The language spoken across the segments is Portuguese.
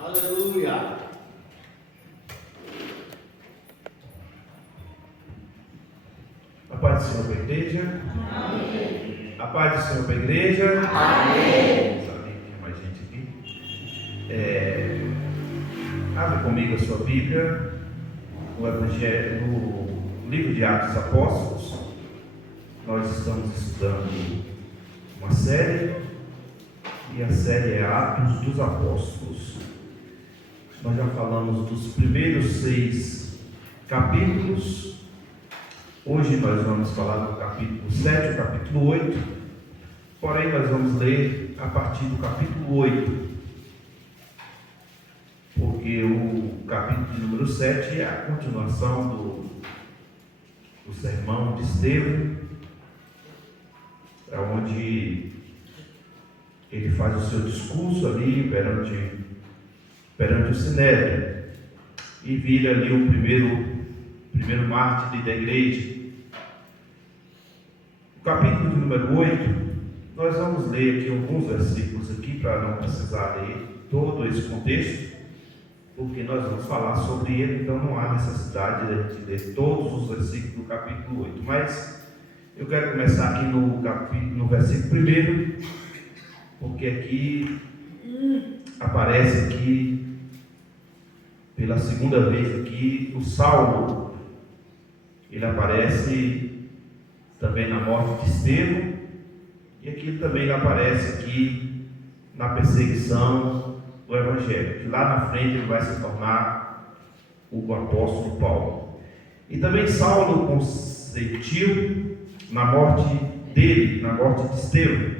Aleluia. A paz do Senhor para a igreja. Amém. A paz do Senhor para a igreja. Amém. Sabe, tem mais gente aqui. Abre comigo a sua Bíblia no Evangelho, no livro de Atos dos Apóstolos. Nós estamos estudando uma série, e a série é Atos dos Apóstolos. Nós já falamos dos primeiros 6 capítulos. Hoje nós vamos falar do capítulo 7 e capítulo 8. Porém, nós vamos ler a partir do capítulo 8. Porque o capítulo de número 7 é a continuação do sermão de Estevão, onde ele faz o seu discurso ali perante o Sinédrio e vira ali o primeiro mártir da igreja. O capítulo de número 8, nós vamos ler aqui alguns versículos aqui para não precisar ler todo esse contexto, porque nós vamos falar sobre ele, então não há necessidade de ler todos os versículos do capítulo 8. Mas eu quero começar aqui no versículo 1, porque aqui aparece aqui pela segunda vez aqui o Saulo. Ele aparece também na morte de Estevão, e aqui também ele aparece aqui na perseguição do Evangelho, que lá na frente ele vai se tornar o apóstolo Paulo. E também Saulo consentiu na morte dele, na morte de Estevão,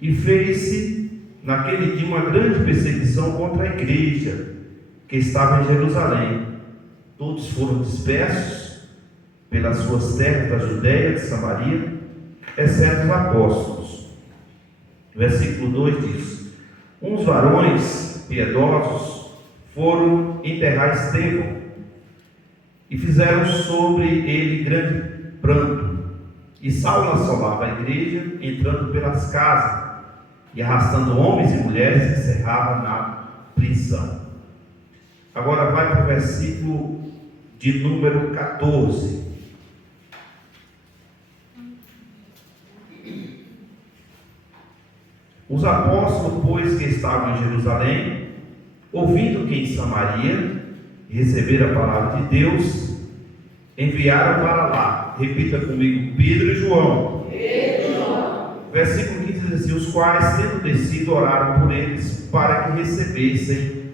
e fez-se naquele dia uma grande perseguição contra a igreja que estava em Jerusalém. Todos foram dispersos pelas suas terras da Judéia, de Samaria, exceto os apóstolos. Versículo 2 diz: uns varões piedosos foram enterrar Estevão e fizeram sobre ele grande pranto. E Saulo assolava a igreja, entrando pelas casas e arrastando homens e mulheres, encerrava na prisão. Agora vai para o versículo de número 14. Os apóstolos, pois, que estavam em Jerusalém, ouvindo que em Samaria receberam a palavra de Deus, enviaram para lá. Repita comigo: Pedro e João. Versículo 15 diz assim: os quais, tendo descido, oraram por eles para que recebessem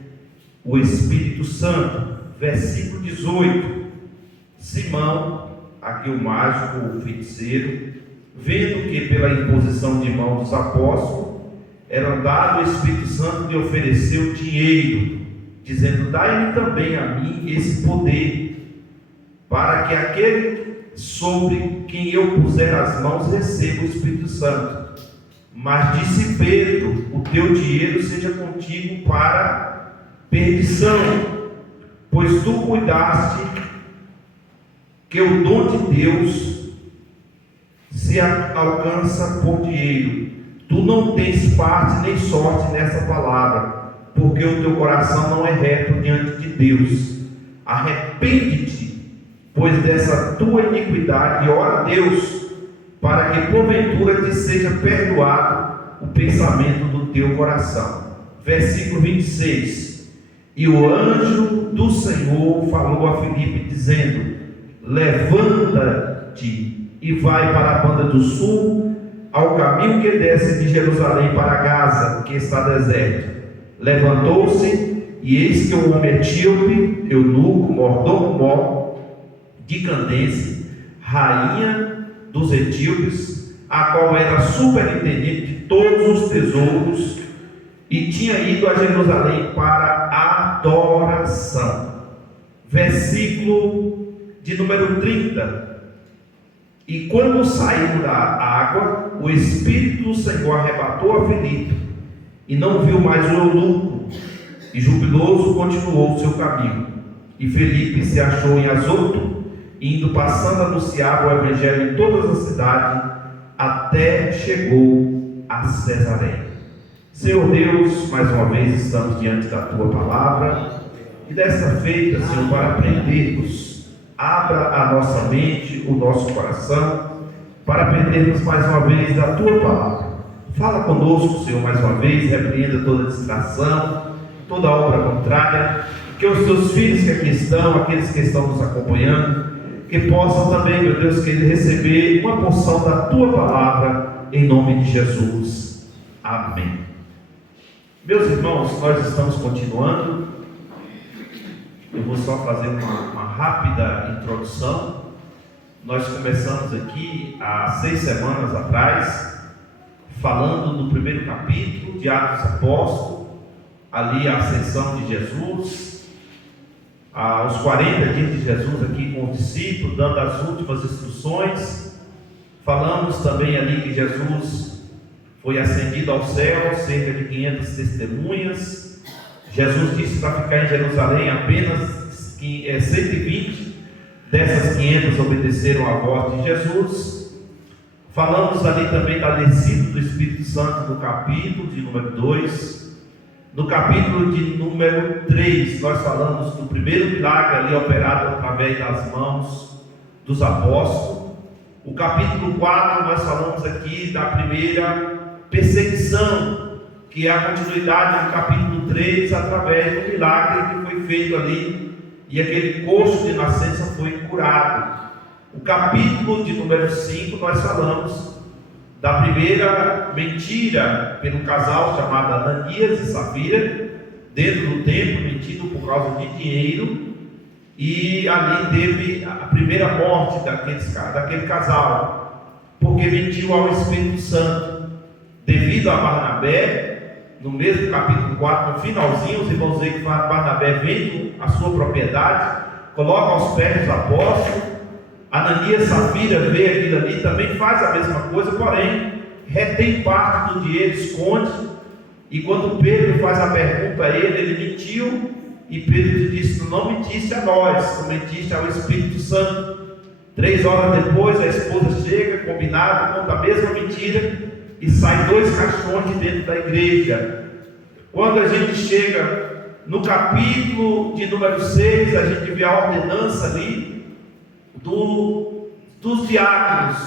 o Espírito Santo. Versículo 18: Simão, aqui o mágico, o feiticeiro, vendo que pela imposição de mão dos apóstolos era dado o Espírito Santo, lhe ofereceu dinheiro, dizendo: dai-me também a mim esse poder, para que aquele sobre quem eu puser as mãos receba o Espírito Santo. Mas disse Pedro: o teu dinheiro seja contigo para perdição, pois tu cuidaste que o dom de Deus se alcança por dinheiro. Tu não tens parte nem sorte nessa palavra, porque o teu coração não é reto diante de Deus. Arrepende-te, pois, dessa tua iniquidade, e ora a Deus, para que porventura te seja perdoado o pensamento do teu coração. Versículo 26: e o anjo do Senhor falou a Filipe, dizendo: levanta-te e vai para a banda do sul, ao caminho que desce de Jerusalém para Gaza, que está deserto. Levantou-se, e eis que um homem etíope, eunuco, mordomo de Candace, rainha dos etíopes, a qual era superintendente de todos os tesouros, e tinha ido a Jerusalém para adoração. Versículo de número 30. E quando saiu da água, o Espírito do Senhor arrebatou a Filipe, e não viu mais o eunuco, e jubiloso continuou o seu caminho. E Filipe se achou em Azoto, e indo passando anunciava o evangelho em todas as cidades, até chegou a Cesareia. Senhor Deus, mais uma vez estamos diante da Tua Palavra e desta feita, Senhor, para aprendermos, abra a nossa mente, o nosso coração, para aprendermos mais uma vez da Tua Palavra. Fala conosco, Senhor, mais uma vez, repreenda toda distração, toda obra contrária, que os Teus filhos que aqui estão, aqueles que estão nos acompanhando, que possam também, meu Deus, querer receber uma porção da Tua Palavra, em nome de Jesus. Amém. Meus irmãos, nós estamos continuando. Eu vou só fazer uma rápida introdução. Nós começamos aqui há 6 semanas atrás, falando no primeiro capítulo de Atos Apóstolos, ali a ascensão de Jesus, os 40 dias de Jesus aqui com os discípulos, dando as últimas instruções. Falamos também ali que Jesus foi ascendido ao céu, cerca de 500 testemunhas. Jesus disse para ficar em Jerusalém apenas 120, dessas 500 obedeceram à voz de Jesus. Falamos ali também da descida do Espírito Santo no capítulo de número 2. No capítulo de número 3, nós falamos do primeiro milagre ali operado através das mãos dos apóstolos. O capítulo 4, nós falamos aqui da primeira perseguição, que é a continuidade do capítulo 3, através do milagre que foi feito ali, e aquele coxo de nascença foi curado. O capítulo de número 5, nós falamos da primeira mentira pelo casal chamado Ananias e Safira, dentro do templo, mentido por causa de dinheiro, e ali teve a primeira morte daquele casal, porque mentiu ao Espírito Santo. Devido a Barnabé, no mesmo capítulo 4, no finalzinho, os irmãos veem que Barnabé vende a sua propriedade, coloca aos pés dos apóstolos. Ananias e Safira vê aquilo ali, também faz a mesma coisa, porém retém parte do dinheiro, esconde. E quando Pedro faz a pergunta a ele, ele mentiu, e Pedro disse: não mentiste a nós, tu mentiste ao Espírito Santo. 3 horas depois a esposa chega, combinado, conta a mesma mentira, e sai 2 caixões de dentro da igreja. Quando a gente chega no capítulo de número 6, a gente vê a ordenança ali dos diáconos,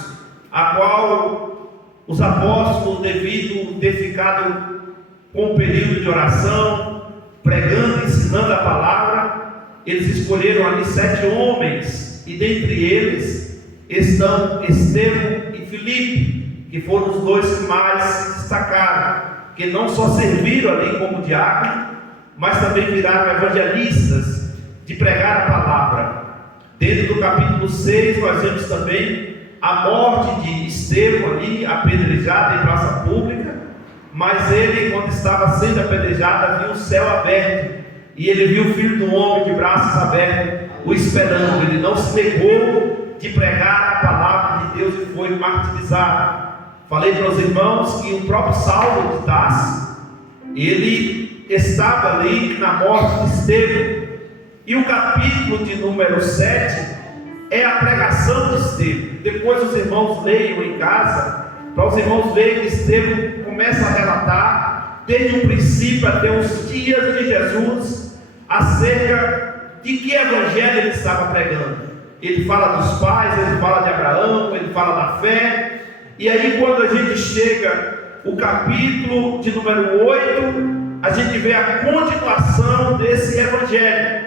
a qual os apóstolos, devido ter ficado com um período de oração, pregando, ensinando a palavra, eles escolheram ali 7 homens, e dentre eles estão Estevão e Filipe, que foram os 2 que mais se destacaram, que não só serviram ali como diácono, mas também viraram evangelistas de pregar a palavra. Dentro do capítulo 6, nós vemos também a morte de Estevão ali, apedrejado em praça pública, mas ele, quando estava sendo apedrejado, viu o céu aberto, e ele viu o Filho do Homem de braços abertos, o esperando. Ele não se negou de pregar a palavra de Deus e foi martirizado. Falei para os irmãos que o próprio Saulo de Tarso, ele estava ali na morte de Estevão. E o capítulo de número 7 é a pregação de Estevão. Depois os irmãos leiam em casa, para os irmãos verem que Estevão começa a relatar, desde o princípio até os dias de Jesus, acerca de que evangelho ele estava pregando. Ele fala dos pais, ele fala de Abraão, ele fala da fé. E aí, quando a gente chega o capítulo de número 8, a gente vê a continuação desse evangelho,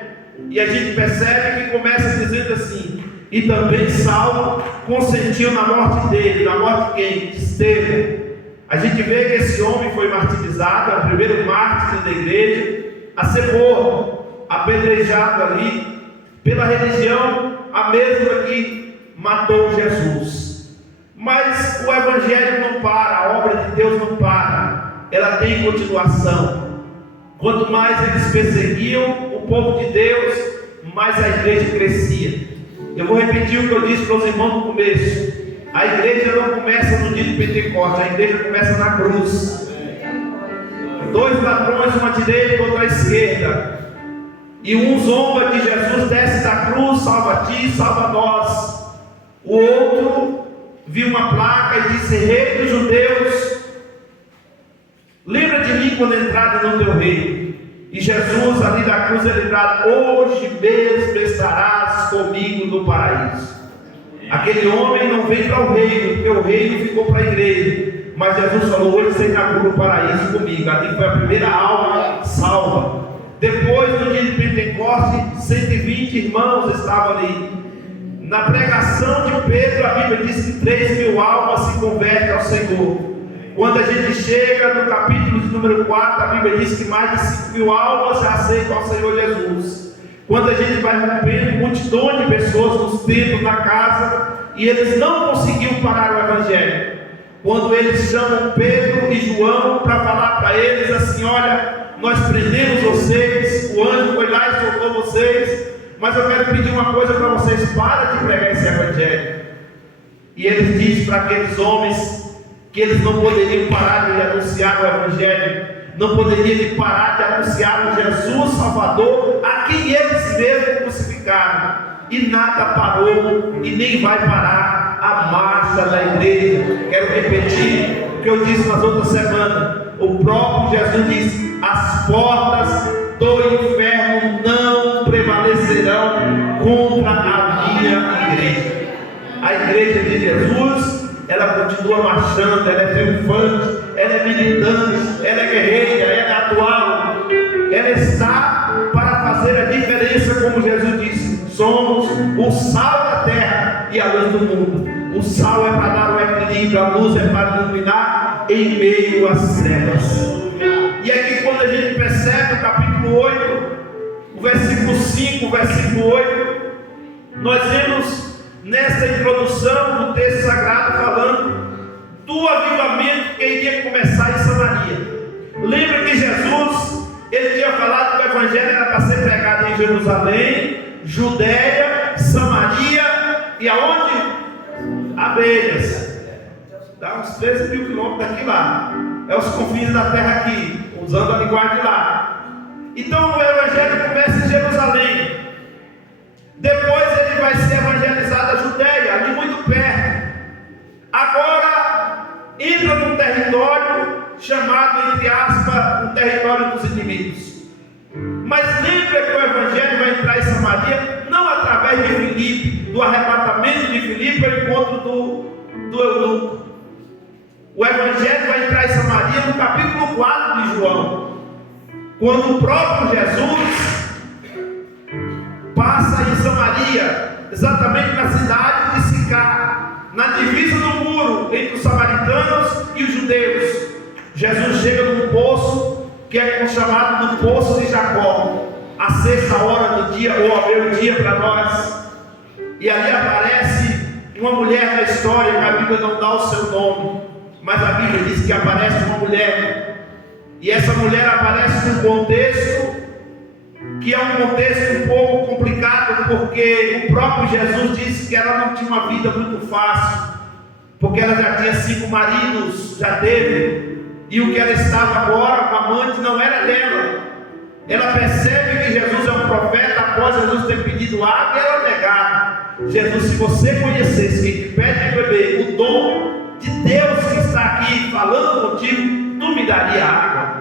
e a gente percebe que começa dizendo assim: e também Saulo consentiu na morte dele. Na morte de quem? De Estevão. A gente vê que esse homem foi martirizado, é o primeiro mártir da igreja a ser morto, apedrejado ali pela religião, a mesma que matou Jesus. Mas o evangelho não para, a obra de Deus não para, ela tem continuação. Quanto mais eles perseguiam o povo de Deus, mais a igreja crescia. Eu vou repetir o que eu disse para os irmãos no começo: a igreja não começa no dia de Pentecostes, a igreja começa na cruz. 2 ladrões, uma à direita, outra à esquerda, e um zomba de Jesus, desce da cruz, salva ti, salva nós. O outro viu uma placa e disse: Rei dos Judeus, livra de quando entrarem no teu reino. E Jesus ali na cruz ele fala: hoje mesmo estarás comigo no paraíso. Aquele homem não veio para o reino, porque o reino ficou para a igreja. Mas Jesus falou: hoje você inaugura o paraíso comigo. Ali foi a primeira alma salva. Depois do dia de Pentecostes, 120 irmãos estavam ali. Na pregação de Pedro, a Bíblia diz que 3.000 almas se convertem ao Senhor. Quando a gente chega no capítulo de número 4, a Bíblia diz que mais de 5.000 almas já aceitam ao Senhor Jesus. Quando a gente vai rompendo multidão de pessoas nos templos, na casa, e eles não conseguiam parar o Evangelho. Quando eles chamam Pedro e João para falar para eles assim: olha, nós prendemos vocês, o anjo foi lá e soltou vocês, mas eu quero pedir uma coisa para vocês: para de pregar esse Evangelho. E eles dizem para aqueles homens que eles não poderiam parar de anunciar o Evangelho, não poderiam parar de anunciar o Jesus Salvador, a quem eles mesmos crucificaram. E nada parou, e nem vai parar a marcha da igreja. Quero repetir o que eu disse nas outras semanas. O próprio Jesus disse: as portas do inferno não prevalecerão contra a minha igreja. A igreja de Jesus, ela continua marchando, ela é triunfante, ela é militante, ela é guerreira, ela é atual, ela está para fazer a diferença, como Jesus disse: somos o sal da terra e a luz do mundo. O sal é para dar o equilíbrio, a luz é para iluminar em meio às trevas. E aqui, quando a gente percebe o capítulo 8, o versículo 5, o versículo 8, nós vemos nesta introdução do texto sagrado falando do avivamento que iria começar em Samaria. Lembra que Jesus, ele tinha falado que o Evangelho era para ser pregado em Jerusalém, Judeia, Samaria e aonde? Abelhas. Dá uns 13.000 quilômetros daqui lá. É os confins da terra aqui, usando a linguagem de lá. Então o Evangelho começa em Jerusalém. Depois ele vai ser evangelizado a Judeia, ali muito perto. Agora entra num território chamado, entre aspas, o território dos inimigos. Mas lembra que o Evangelho vai entrar em Samaria não através de Filipe, do arrebatamento de Filipe ao encontro do eunuco. O Evangelho vai entrar em Samaria no capítulo 4 de João, quando o próprio Jesus passa em Samaria, exatamente na cidade de Sicar, na divisa do muro entre os samaritanos e os judeus. Jesus chega num poço que é chamado do Poço de Jacó, a 6ª do dia, ou ao meio-dia para nós. E ali aparece uma mulher na história, que a Bíblia não dá o seu nome, mas a Bíblia diz que aparece uma mulher. E essa mulher aparece num contexto que é um contexto um pouco complicado, porque o próprio Jesus disse que ela não tinha uma vida muito fácil, porque ela já tinha 5 maridos, já teve. E o que ela estava agora, com a amante, não era dela. Ela percebe que Jesus é um profeta após Jesus ter pedido água e ela negar. Jesus, se você conhecesse quem te pede de beber, o dom de Deus que está aqui falando contigo, tu me daria água.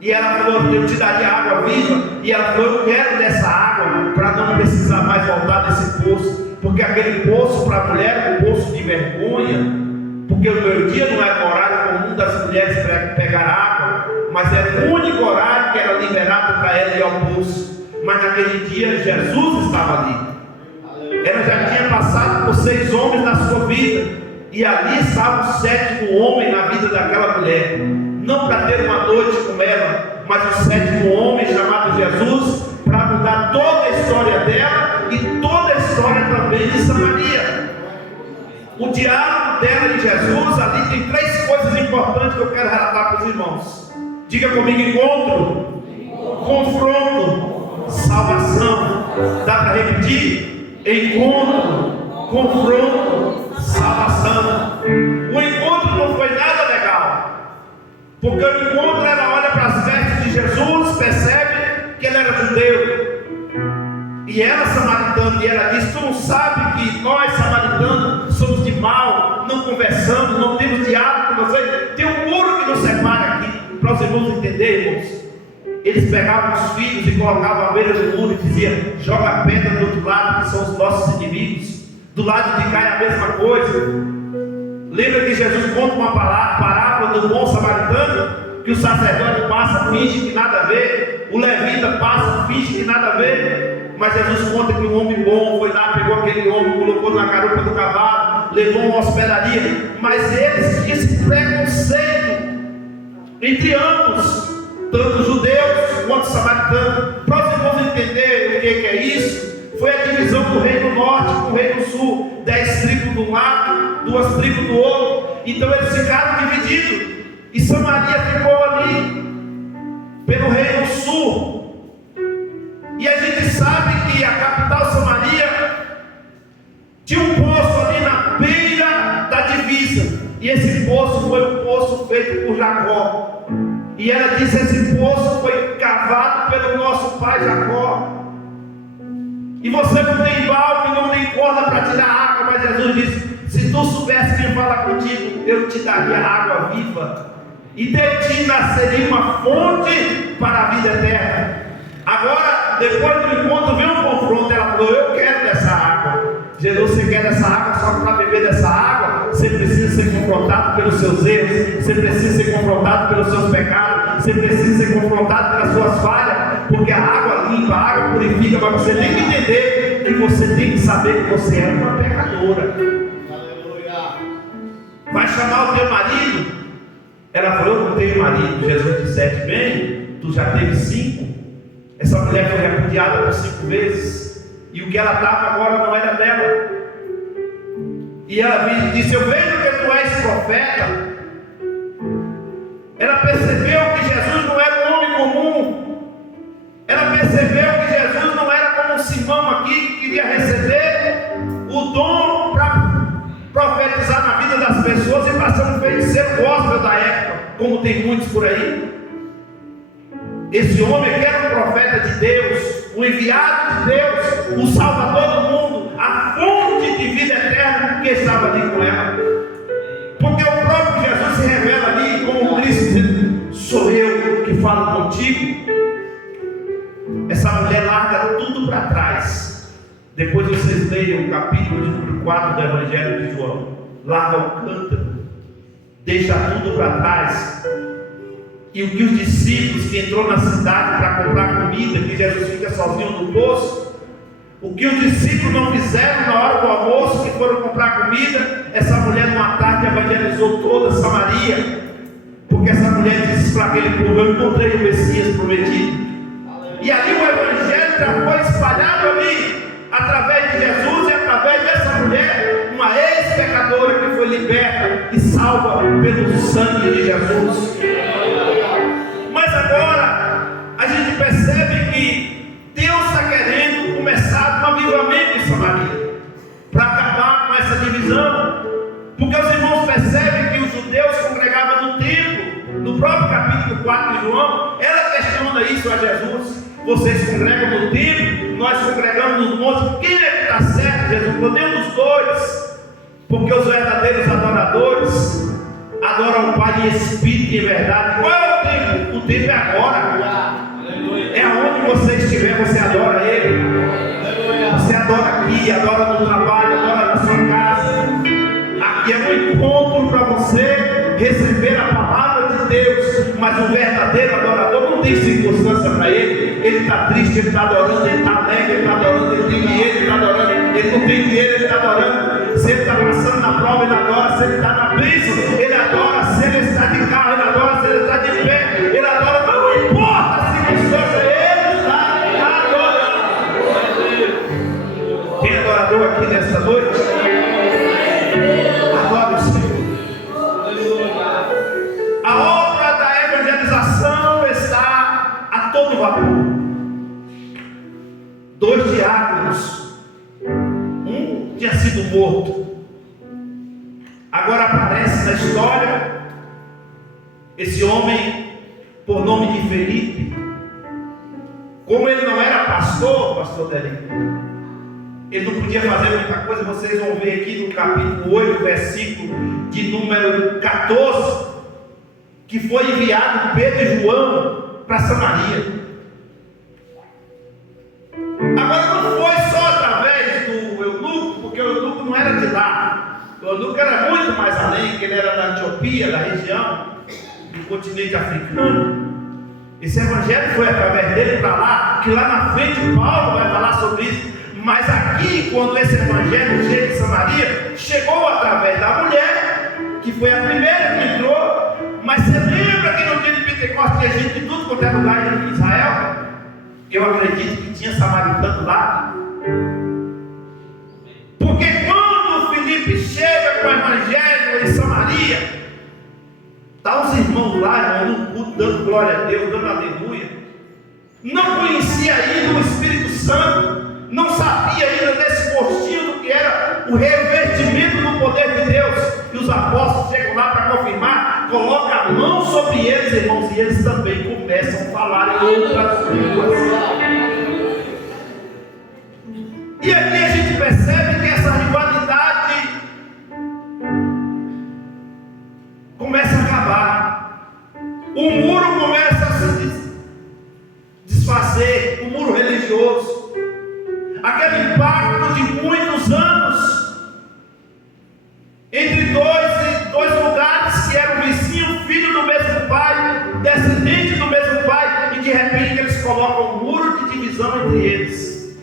E ela falou: eu te daria água viva. E ela falou: eu quero dessa água para não precisar mais voltar desse poço, porque aquele poço para a mulher é um poço de vergonha. Porque o meio-dia não era o horário comum das mulheres pegar água, mas era o único horário que era liberado para ela ir ao poço. Mas naquele dia Jesus estava ali. Ela já tinha passado por 6 homens na sua vida, e ali estava o 7º homem na vida daquela mulher, não para ter uma noite com ela, mas o 7º homem chamado Jesus, para mudar toda a história dela e toda a história também de Samaria. O diálogo dela e Jesus, ali tem 3 coisas importantes que eu quero relatar para os irmãos. Diga comigo: encontro, confronto, salvação. Dá para repetir? Encontro, confronto, salvação. O encontro não foi nada legal, porque o encontro, ela olha para as vestes de Jesus, percebe que ele era judeu, e ela samaritana, e ela diz: tu não sabe que nós samaritanos somos de mal, não conversamos, não temos diálogo com você, tem um muro que nos separa aqui. Para os irmãos entenderem, irmãos, eles pegavam os filhos e colocavam à beira do muro e diziam: joga a pedra do outro lado, que são os nossos inimigos. Do lado de cá é a mesma coisa. Lembra que Jesus conta uma parábola do bom samaritano, que o sacerdote passa, finge que nada a ver, o levita passa, finge que nada a ver, mas Jesus conta que um homem bom foi lá, pegou aquele homem, colocou na garupa do cavalo, levou uma hospedaria. Mas eles tinham esse preconceito entre ambos, tanto judeus quanto samaritanos. Para os irmãos entenderem o que é isso, foi a divisão do reino norte com o reino sul, 10 tribos de um lado, 2 tribos do outro. Então eles ficaram divididos, e Samaria ficou ali pelo reino sul. E a gente sabe que a capital Samaria tinha um poço ali na beira da divisa, e esse poço foi um poço feito por Jacó. E ela disse: esse poço foi cavado pelo nosso pai Jacó. E você não tem balde, não tem corda para tirar água. Mas Jesus disse: se tu soubesse quem fala contigo, eu te daria água viva, e de ti nasceria uma fonte para a vida eterna. Agora, depois do encontro, veio um confronto. Ela falou: eu quero dessa água. Jesus: você quer dessa água? Só que para beber dessa água, você precisa ser confrontado pelos seus erros, você precisa ser confrontado pelos seus pecados, você precisa ser confrontado pelas suas falhas, porque a água limpa, a água purifica. Mas você tem que entender que você tem que saber que você é uma pecadora. Aleluia. Vai chamar o teu marido? Ela falou: eu não tenho marido. Jesus disse: bem, tu já teve 5. Essa mulher foi repudiada por 5 vezes, e o que ela estava agora não era dela. E ela disse: eu vejo que tu és profeta. Ela percebeu que Jesus não era um homem comum. Ela percebeu que Jesus não era como um Simão aqui, que queria receber o dom para profetizar na vida das pessoas e para ser um feiticeiro gospel da época, como tem muitos por aí. Esse homem que era um profeta de Deus, o enviado de Deus, o salvador do mundo, a fonte de vida eterna que estava ali com ela. Porque o próprio Jesus se revela ali como Cristo, dizendo: sou eu que falo contigo. Essa mulher larga tudo para trás. Depois vocês leiam o capítulo de número 4 do Evangelho de João. Larga o cântaro, deixa tudo para trás. E o que os discípulos que entrou na cidade para comprar comida, que Jesus fica sozinho no poço, o que os discípulos não fizeram na hora do almoço, que foram comprar comida, essa mulher numa tarde evangelizou toda Samaria, porque essa mulher disse para aquele povo: eu encontrei o Messias prometido. E ali o evangelho já foi espalhado ali, através de Jesus e através dessa mulher, uma ex-pecadora que foi liberta e salva pelo sangue de Jesus. Mas agora a gente percebe que Deus está querendo começar um avivamento em Samaria, para acabar com essa divisão. Porque os irmãos percebem que os judeus congregavam no templo. No próprio capítulo 4 de João, ela questiona isso a Jesus: vocês congregam no templo, nós congregamos nos montes. Quem é que está certo? Jesus falou: nenhum dos dois. Porque os verdadeiros adoradores adoram o Pai em espírito e em verdade. Qual é o tempo? O tempo é agora. É onde você estiver, você adora Ele. Você adora aqui, adora no trabalho, adora na sua casa. Aqui é um encontro para você receber a palavra de Deus. Mas o verdadeiro adorador não tem circunstância para ele. Ele está triste, ele está adorando, ele está alegre, ele está adorando, ele tem dinheiro, ele está adorando, ele não tem dinheiro, ele está adorando. Se ele está passando na prova, ele adora. Se ele está na bênção, ele adora. Se ele está de carro, ele adora. Se ele está de pé, ele adora. Não importa a circunstância, ele está adorando. Tem adorador aqui nesta noite? Adore o Senhor. A obra da evangelização está a todo vapor. 2 diáconos, um tinha sido morto, agora aparece na história esse homem por nome de Felipe. Como ele não era pastor Delico, ele não podia fazer muita coisa. Vocês vão ver aqui no capítulo 8, versículo de número 14, que foi enviado Pedro e João para Samaria. Agora não foi só através do eunuco, porque o eunuco não era de lá. O eunuco era muito mais além, que ele era da Etiópia, da região do continente africano. Esse evangelho foi através dele para lá, que lá na frente Paulo vai falar sobre isso. Mas aqui, quando esse evangelho chega de Samaria, chegou através da mulher, que foi a primeira que entrou. Mas você lembra que no dia de Pentecostes tinha gente de tudo quanto é lugar em Israel? Eu acredito que tinha samaritano lá. Porque quando Filipe chega com o evangelho em Samaria, está os irmãos lá, irmão, no culto, dando glória a Deus, dando aleluia. Não conhecia ainda o Espírito Santo, não sabia ainda desse gostinho do que era o revestimento do poder de Deus. E os apóstolos chegam lá para confirmar, colocam a mão sobre eles, irmãos, e eles também começam a falar em outras línguas. E aqui a gente percebe que essa rivalidade começa a acabar. O muro começa a se desfazer, o muro religioso. Aquele pacto de muitos anos entre dois lugares que eram vizinhos, filho do mesmo pai, descendente do mesmo pai, e de repente eles colocam um muro de divisão entre eles.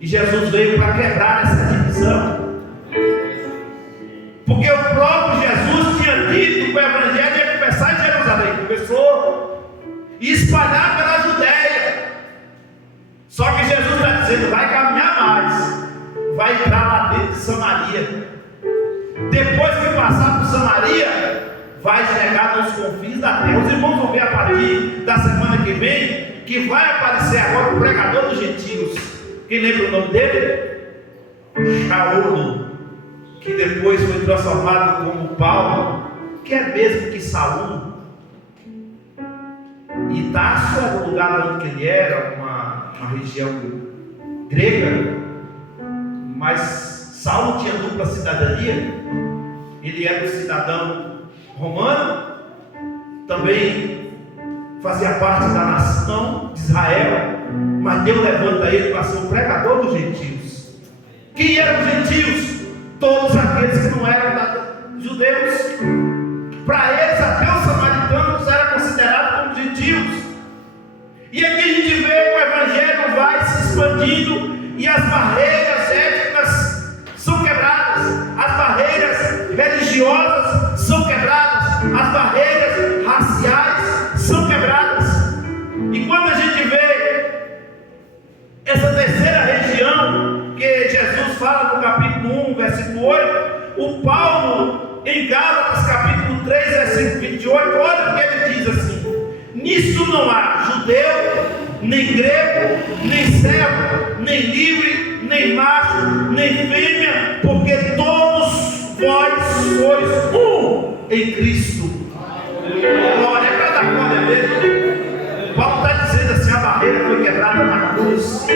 E Jesus veio para quebrar essa divisão, porque o próprio Jesus tinha dito que o evangelho ia começar em Jerusalém, começou e espalhar pela Judéia. Só que Jesus está dizendo, vai caminhar mais, vai entrar lá dentro de Samaria. Depois que passar por Samaria, vai chegar nos confins da terra. Os irmãos vão ver a partir da semana que vem, que vai aparecer agora o pregador dos gentios. Quem lembra o nome dele? Shaul, que depois foi transformado como Paulo, que é mesmo que Saul. E Tarso era o lugar onde ele era, uma região grega, mas Saulo tinha dupla cidadania. Ele era um cidadão romano, também fazia parte da nação de Israel, mas Deus levanta ele para ser o pregador dos gentios. Quem eram os gentios? Todos aqueles que não eram judeus. Para eles, até os samaritanos eram considerados como gentios. E aqui a gente vê que o evangelho vai se expandindo e as barreiras étnicas são quebradas, as barreiras religiosas são quebradas, as barreiras raciais são quebradas. E quando a gente vê essa terceira região que Jesus fala no capítulo 1, versículo 8, o Paulo em Gálatas capítulo 3, versículo 28, olha o que ele diz assim: nisso não há judeu, nem grego, nem servo, nem livre, nem macho, nem fêmea, porque todos vós sois um em Cristo. Glória, é para dar glória mesmo. Paulo está dizendo assim: a barreira foi quebrada na cruz.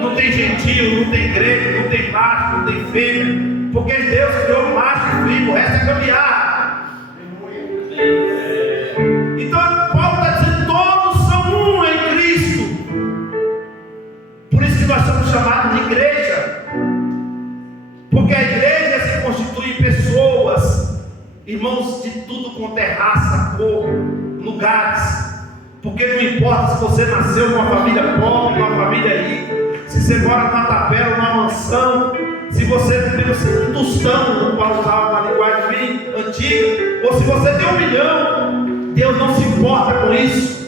Não tem gentio, não tem grego, não tem macho, não tem fêmea, porque Deus criou macho e fêmea, o resto é gambiarra. Então Paulo está dizendo: todos são um em Cristo. Por isso que nós somos chamados de igreja, porque a igreja se constitui em pessoas, irmãos de tudo quanto é raça, cor, lugares. Porque não importa se você nasceu numa família pobre, numa família rica, se você mora numa tapela, numa mansão, se você tem um tostão, para usar uma linguagem bem antiga, ou se você tem 1 milhão, Deus não se importa com isso.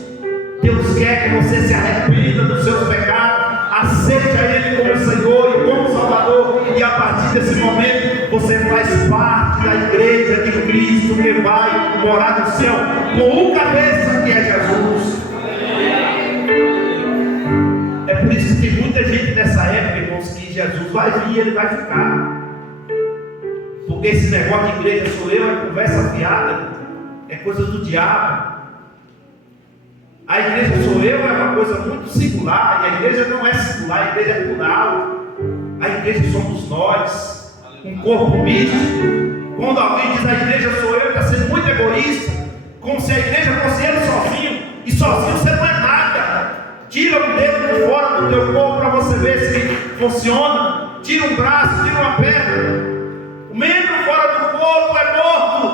Deus quer que você se arrependa dos seus pecados, aceite a Ele como Senhor e como Salvador, e a partir desse momento você faz parte da igreja de Cristo, que vai morar no céu com o cabeça, que é Jesus. É por isso que tem muita gente nessa época, irmãos, que Jesus vai vir e Ele vai ficar. Porque esse negócio de igreja sou eu, é conversa fiada, é coisa do diabo. A igreja sou eu é uma coisa muito singular, e a igreja não é singular, a igreja é plural. A igreja somos nós, um corpo místico, Quando alguém diz a igreja sou eu, está sendo muito egoísta, como se a igreja fosse ele sozinho, e sozinho você não é nada. Tira um dedo de fora do teu corpo para você ver se funciona. Tira um braço, tira uma perna. O membro fora do corpo é morto,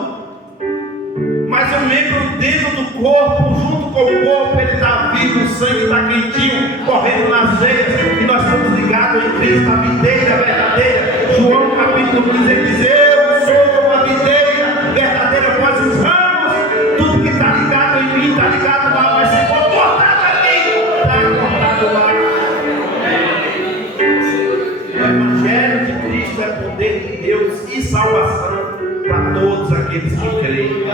mas o membro dentro do corpo, junto com o corpo, ele está vivo, o sangue está quentinho, correndo nas veias, e nós estamos ligados em Cristo, a videira verdadeira. João capítulo 15 ele diz: eu sou a videira verdadeira, vós os ramos. Tudo que está ligado em mim está ligado lá, mas se for cortado aqui, está cortado lá. O Evangelho de Cristo é poder de Deus e salvação para todos aqueles que creem.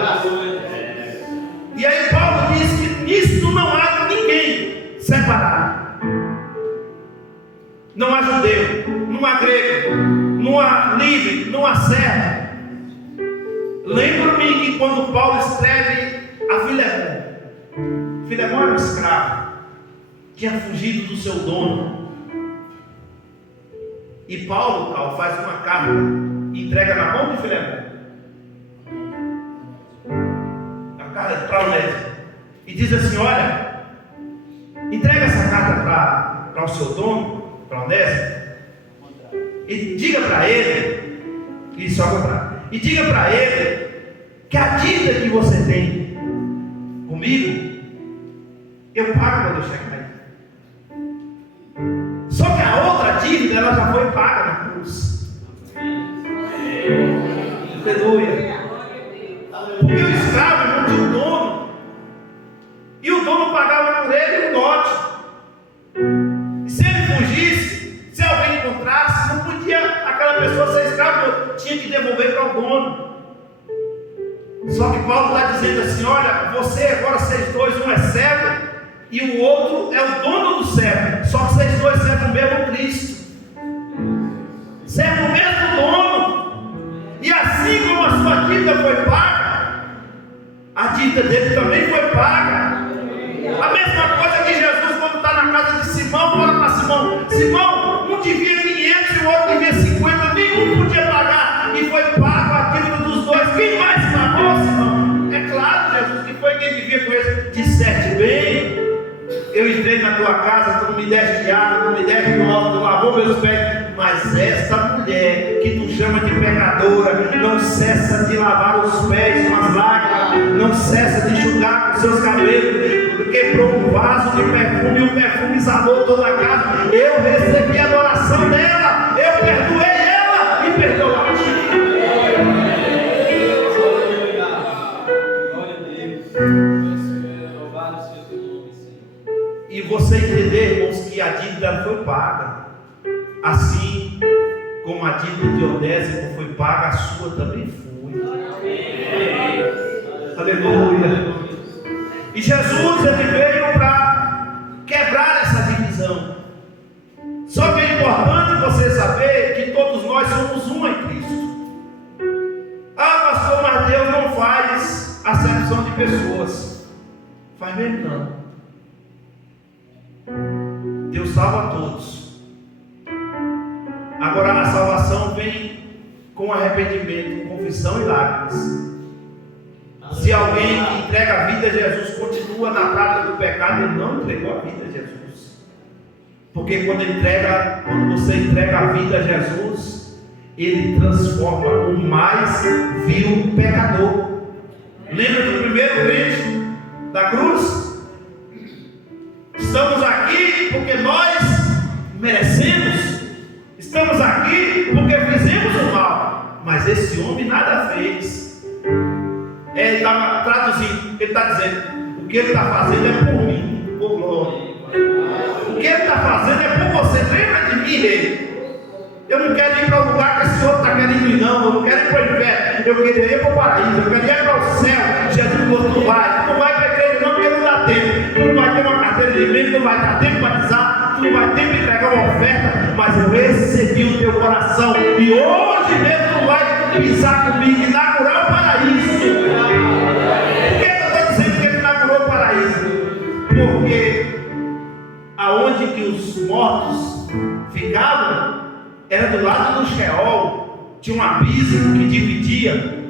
E aí Paulo diz que nisto não há ninguém separado. Não há judeu, não há grego, não há livre, não há servo. Lembro-me que quando Paulo escreve a Filemão, Filemão era um escravo, tinha fugido do seu dono. E Paulo faz uma carta e entrega na mão de Filemão. A carta para Onésimo. E diz assim: olha, entrega essa carta para o seu dono, para Onésimo, e diga para ele, e só comprar, e diga para ele que a dívida que você tem comigo, eu pago quando eu chegar aí. Só que a outra dívida, ela já foi paga na cruz. Aleluia. Porque o escravo não tinha o dono, e o dono pagava por ele um dote. E se ele fugisse, se alguém encontrasse, não podia aquela pessoa ser escrava, tinha que devolver para o dono. Só que Paulo está dizendo assim: olha, você agora, vocês dois, um é servo e o outro é o dono do servo. Só que vocês dois servem o mesmo Cristo, servem o mesmo dono. E assim como a sua dívida foi paga, a dívida dele também foi paga. A mesma coisa que Jesus, quando está na casa de Simão, fala para Simão: Simão, um devia 500 e o outro devia 50, nenhum podia pagar, e foi pago a dívida dos dois. Quem mais pagou, Simão? É claro, Jesus, que foi quem devia com ele. Disseste bem, eu entrei na tua casa, tu não me deste água, não me deste óleo, tu lavou meus pés. Mas esta mulher que tu chama de pecadora não cessa de lavar os pés com as lágrimas, não cessa de enxugar com seus cabelos, quebrou um vaso de perfume e o perfume exalou toda a casa. Eu recebi a adoração dela, eu perdoei ela e perdoou a ti. E você entender, irmãos, que a dívida foi paga, assim como a dívida de Onésimo foi paga, a sua também foi. Aleluia. E Jesus, ele veio para quebrar essa divisão. Só que é importante você saber que todos nós somos um em Cristo. Ah, pastor, mas Deus não faz acepção de pessoas. Faz mesmo não. Deus salva todos. Agora a salvação vem com arrependimento, confissão e lágrimas. Se alguém que entrega a vida a Jesus continua na prática do pecado, ele não entregou a vida a Jesus. Porque quando você entrega a vida a Jesus, ele transforma o mais vil pecador. Lembra do primeiro crente da cruz? Estamos aqui porque nós merecemos. Estamos aqui porque fizemos o mal. Mas esse homem nada fez. Ele estava traduzindo, ele está dizendo: o que ele está fazendo é por mim, por glória. O que ele está fazendo é por você. Lembra de mim, ele? Eu não quero ir para o lugar que esse outro está querendo ir, não. Eu não quero ir para o inferno. Eu queria ir para o paraíso. Eu queria ir para o céu. Jesus falou: tu vai. Tu não vai para a igreja, não, porque não dá tempo. Tu não vai ter uma carteira de membro, não vai dar tempo para batizar. Tu não vai ter tempo de entregar uma oferta. Mas eu recebi o teu coração. E hoje mesmo tu vai pisar comigo e inaugurar o paraíso. Por que eu estou dizendo que ele inaugurou o paraíso? Porque aonde que os mortos ficavam era do lado do Sheol, tinha um abismo que dividia.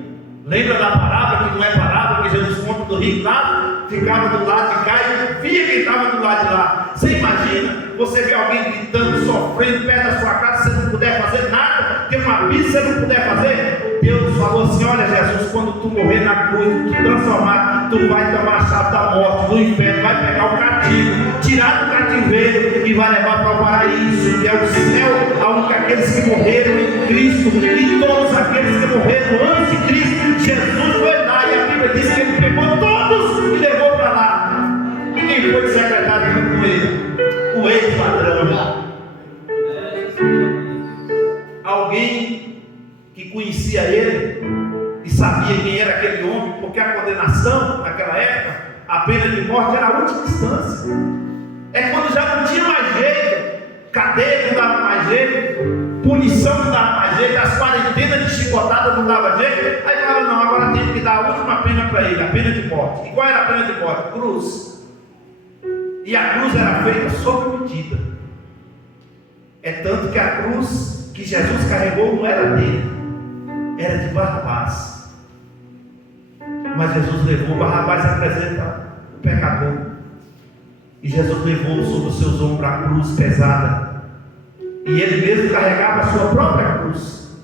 Lembra da parábola, que não é parábola, que Jesus conta do rico lá, ficava do lado de cá e via quem estava do lado de lá. Você imagina, você vê alguém gritando, sofrendo perto da sua casa, você não puder fazer nada, tem um abismo, você não puder fazer. Deus falou assim: olha Jesus, quando tu morrer na cruz, tu transformar, tu vai tomar a chave da morte, do inferno, vai pegar o cativo, tirar do cativeiro e vai levar para o paraíso, que é o céu, aonde aqueles que morreram em Cristo, e todos aqueles que morreram antes de Cristo, Jesus foi lá, e a Bíblia diz que ele pegou todos e levou para lá. E quem foi o secretário junto com ele? O ex-padrão. Alguém que conhecia ele e sabia quem era aquele homem, porque a condenação naquela época, a pena de morte era a última instância. É quando já não tinha mais jeito, cadeia não dava mais jeito, punição não dava mais jeito, as quarentenas de chicotada não dava jeito. Aí falaram: não, agora tem que dar a última pena para ele, a pena de morte. E qual era a pena de morte? Cruz. E a cruz era feita sob medida. É tanto que a cruz que Jesus carregou não era dele, era de Barrabás. Mas Jesus levou. Barrabás representa o pecador, e Jesus levou sobre os seus ombros a cruz pesada, e ele mesmo carregava a sua própria cruz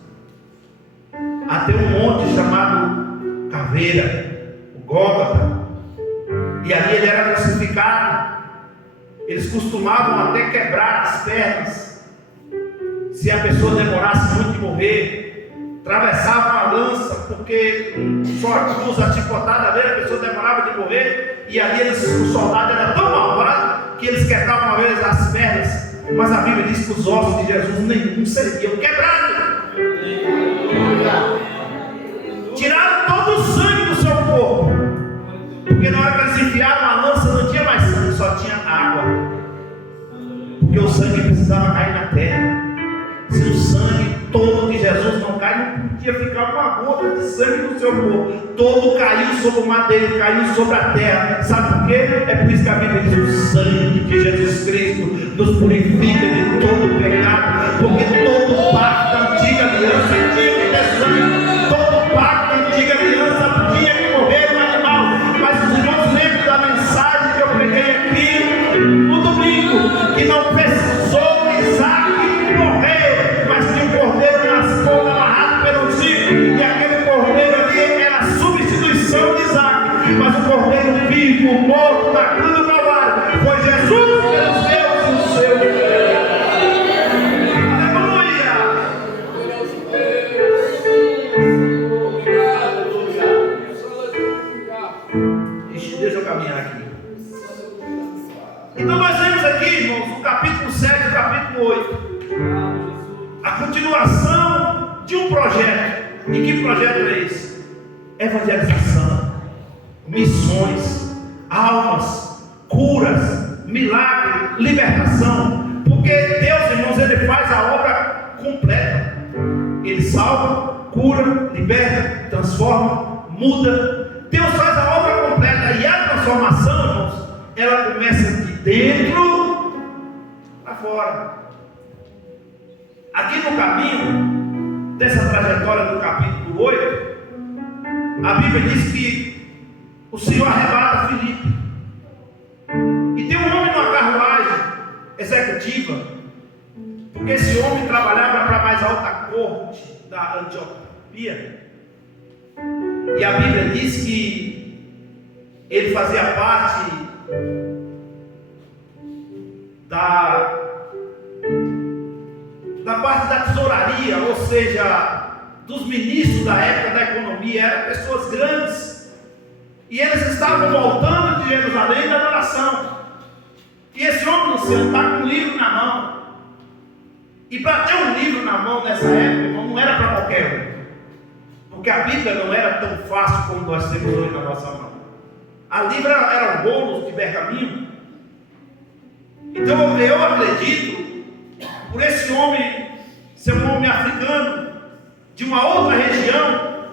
até um monte chamado Caveira, o Gólgota, e ali ele era crucificado. Eles costumavam até quebrar as pernas se a pessoa demorasse muito de morrer, atravessavam a lança, porque só a cruz, a chicotada dele, a pessoa demorava de morrer, e ali o soldado era tão malvado que eles quebravam uma vez as pernas, mas a Bíblia diz que os ossos de Jesus nenhum seriam quebrados. Tiraram todo o sangue do seu corpo, porque na hora que eles enfiaram a lança não tinha mais sangue, só tinha água, porque o sangue precisava cair na terra. Se o sangue todo de Jesus não cai, não podia ficar uma gota de sangue no seu corpo. Todo caiu sobre o madeiro, caiu sobre a terra. Sabe por quê? É por isso que a Bíblia diz: o sangue de Jesus Cristo nos purifica de todo pecado, porque todo pacto da antiga aliança tinha que ter sangue. Todo pacto da antiga aliança tinha que morrer um animal. Mas os irmãos lembram da mensagem que eu preguei aqui no domingo, que não precisou Isaac morrer, mas tinha um cordeiro nas pontas amarrado pelo Chico, e aquele cordeiro ali era a substituição de Isaac. Mas o cordeiro vivo, morto na cruz do Calvário, foi Jesus pelos meus e os seus. Aleluia! Deixa eu caminhar aqui. Então nós vemos aqui, irmãos, o capítulo 7 e o capítulo 8. A continuação de um projeto. E que projeto é esse? Evangelização, missões, almas, curas, milagre, libertação. Porque Deus, irmãos, Ele faz a obra completa. Ele salva, cura, liberta, transforma, muda. Deus faz a obra completa. E a transformação, irmãos, ela começa de dentro para fora. Aqui no caminho dessa trajetória do capítulo 8, a Bíblia diz que o Senhor arrebata Filipe, e tem um homem numa carruagem executiva, porque esse homem trabalhava para a mais alta corte da Antioquia, e a Bíblia diz que ele fazia parte da parte da tesouraria, ou seja, dos ministros da época da economia. Eram pessoas grandes, e eles estavam voltando de Jerusalém da adoração, e esse homem, Luciano, está com um livro na mão. E para ter um livro na mão nessa época, irmão, não era para qualquer um, porque a Bíblia não era tão fácil como nós temos hoje na nossa mão. A Bíblia eram rolos de pergaminho. Então eu acredito, por esse homem ser um homem africano de uma outra região,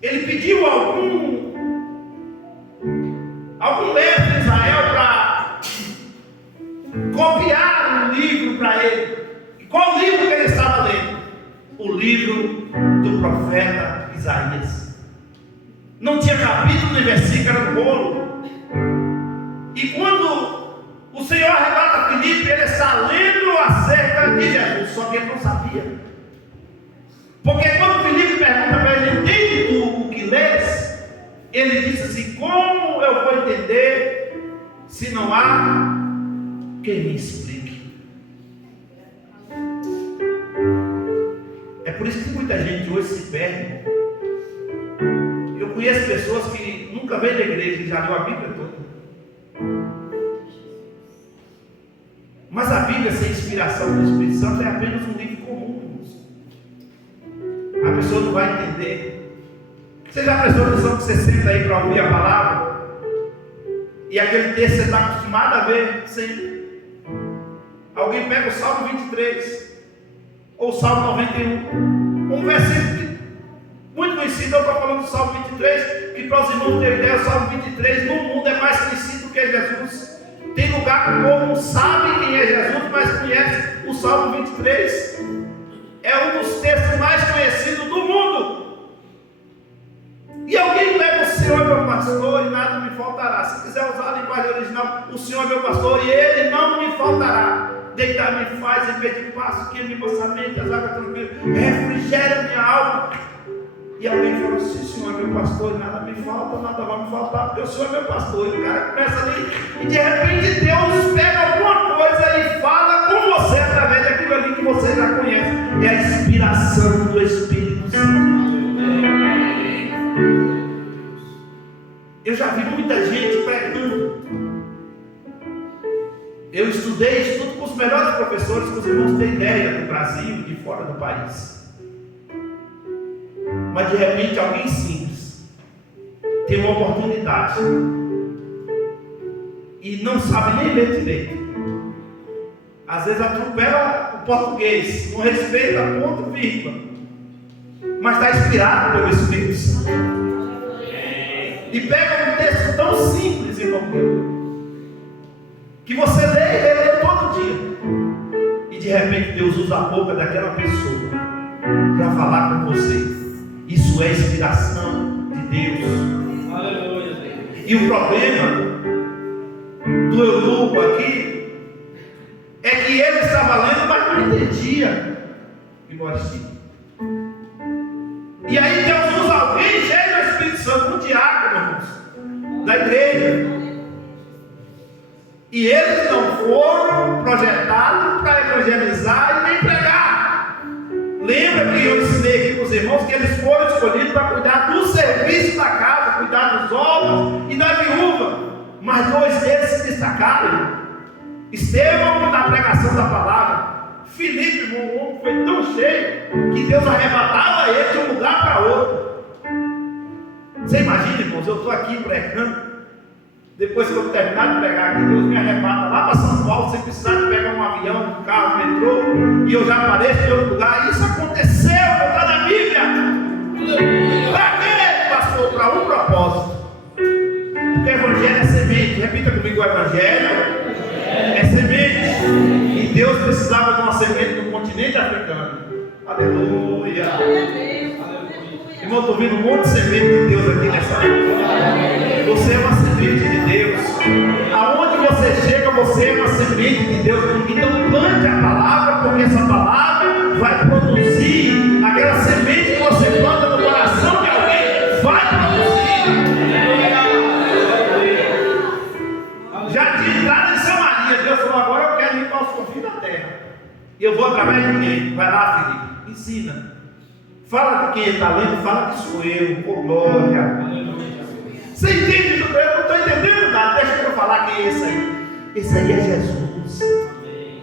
ele pediu algum mestre de Israel para copiar um livro para ele. E qual livro que ele estava lendo? o livro do profeta Isaías. Não tinha capítulo nem versículo, era um bolo. E quando o Senhor arrebata a Filipe, ele está lendo acerca de Jesus, só que ele não sabia. Porque quando Filipe pergunta para ele, entende tu o que lês? Ele disse assim, como eu vou entender se não há quem me explique? É por isso que muita gente hoje se perde. Eu conheço pessoas que nunca veio da igreja e já leu a Bíblia toda. Mas a Bíblia sem inspiração do Espírito Santo é apenas um livro comum. A pessoa não vai entender. Você já prestou atenção que você senta aí para ouvir a palavra? E aquele texto você está acostumado a ver sempre. Alguém pega o Salmo 23 ou o Salmo 91, um versículo muito conhecido. Eu estou falando do Salmo 23, que para os irmãos terem ideia, o Salmo 23 no mundo é mais conhecido que Jesus. Tem lugar que o povo não sabe quem é Jesus, mas conhece o Salmo 23. É um dos textos mais conhecidos do mundo. E alguém pega o Senhor é meu pastor e nada me faltará. Se quiser usar a linguagem original, o Senhor é meu pastor e Ele não me faltará. Deitar-me faz em verde passo, que me moçamente as águas tranquilas, refrigera minha alma. E alguém fala assim, o Senhor é meu pastor e nada me falta, nada vai me faltar, porque o Senhor é meu pastor. E o cara começa ali e de repente Deus pega alguma coisa e fala com você através daquilo ali que você já conhece. É a inspiração do Espírito Santo. Eu já vi muita gente pregando. Eu estudo com os melhores professores, que os irmãos têm ideia do Brasil e de fora do país. Mas de repente alguém simples tem uma oportunidade e não sabe nem ler direito. Às vezes atropela o português, não respeita ponto vírgula, mas está inspirado pelo Espírito Santo. E pega um texto tão simples, irmão meu, que você lê e relê todo dia. E de repente Deus usa a boca daquela pessoa para falar com você. Isso é inspiração de Deus. Aleluia. E o problema do eunuco aqui é que ele estava lendo, mas não entendia. E aí Deus usa alguém cheio do Espírito Santo, um diácono, irmãos, da igreja. E eles não foram projetados para evangelizar e nem pregar. Lembra que eu ensinei aqui com os irmãos que eles foram escolhidos para cuidar do serviço da casa, cuidar dos órfãos e da viúva. Mas dois deles se destacaram. Estevão na pregação da palavra. Filipe, meu irmão, foi tão cheio que Deus arrebatava ele de um lugar para outro. Você imagina, irmãos, eu estou aqui pregando. Depois que eu terminar de pregar aqui, Deus me arrebata lá para São Paulo, sem precisar de pegar um avião, um carro, um metrô, e eu já apareço em outro lugar. Isso aconteceu, está na Bíblia. Para quê, pastor? Para um propósito. Porque o Evangelho é semente. Repita comigo: o Evangelho é semente. E Deus precisava de uma semente no continente africano. Aleluia. Irmão, estou vendo um monte de semente de Deus aqui nessa noite. Você é uma semente de Deus. Aonde você chega, você é uma semente de Deus. Então plante a palavra, porque essa palavra vai produzir aquela semente que você planta no coração de alguém. Vai produzir. Já tinha entrado em Samaria. Deus falou: agora eu quero ir para os confins da terra. E eu vou através de quem? Vai lá, Felipe, ensina. Fala de quem está lendo, fala que sou eu. Oh, glória. Você entende? Eu não estou entendendo nada. Deixa eu falar quem é esse aí. Esse aí é Jesus.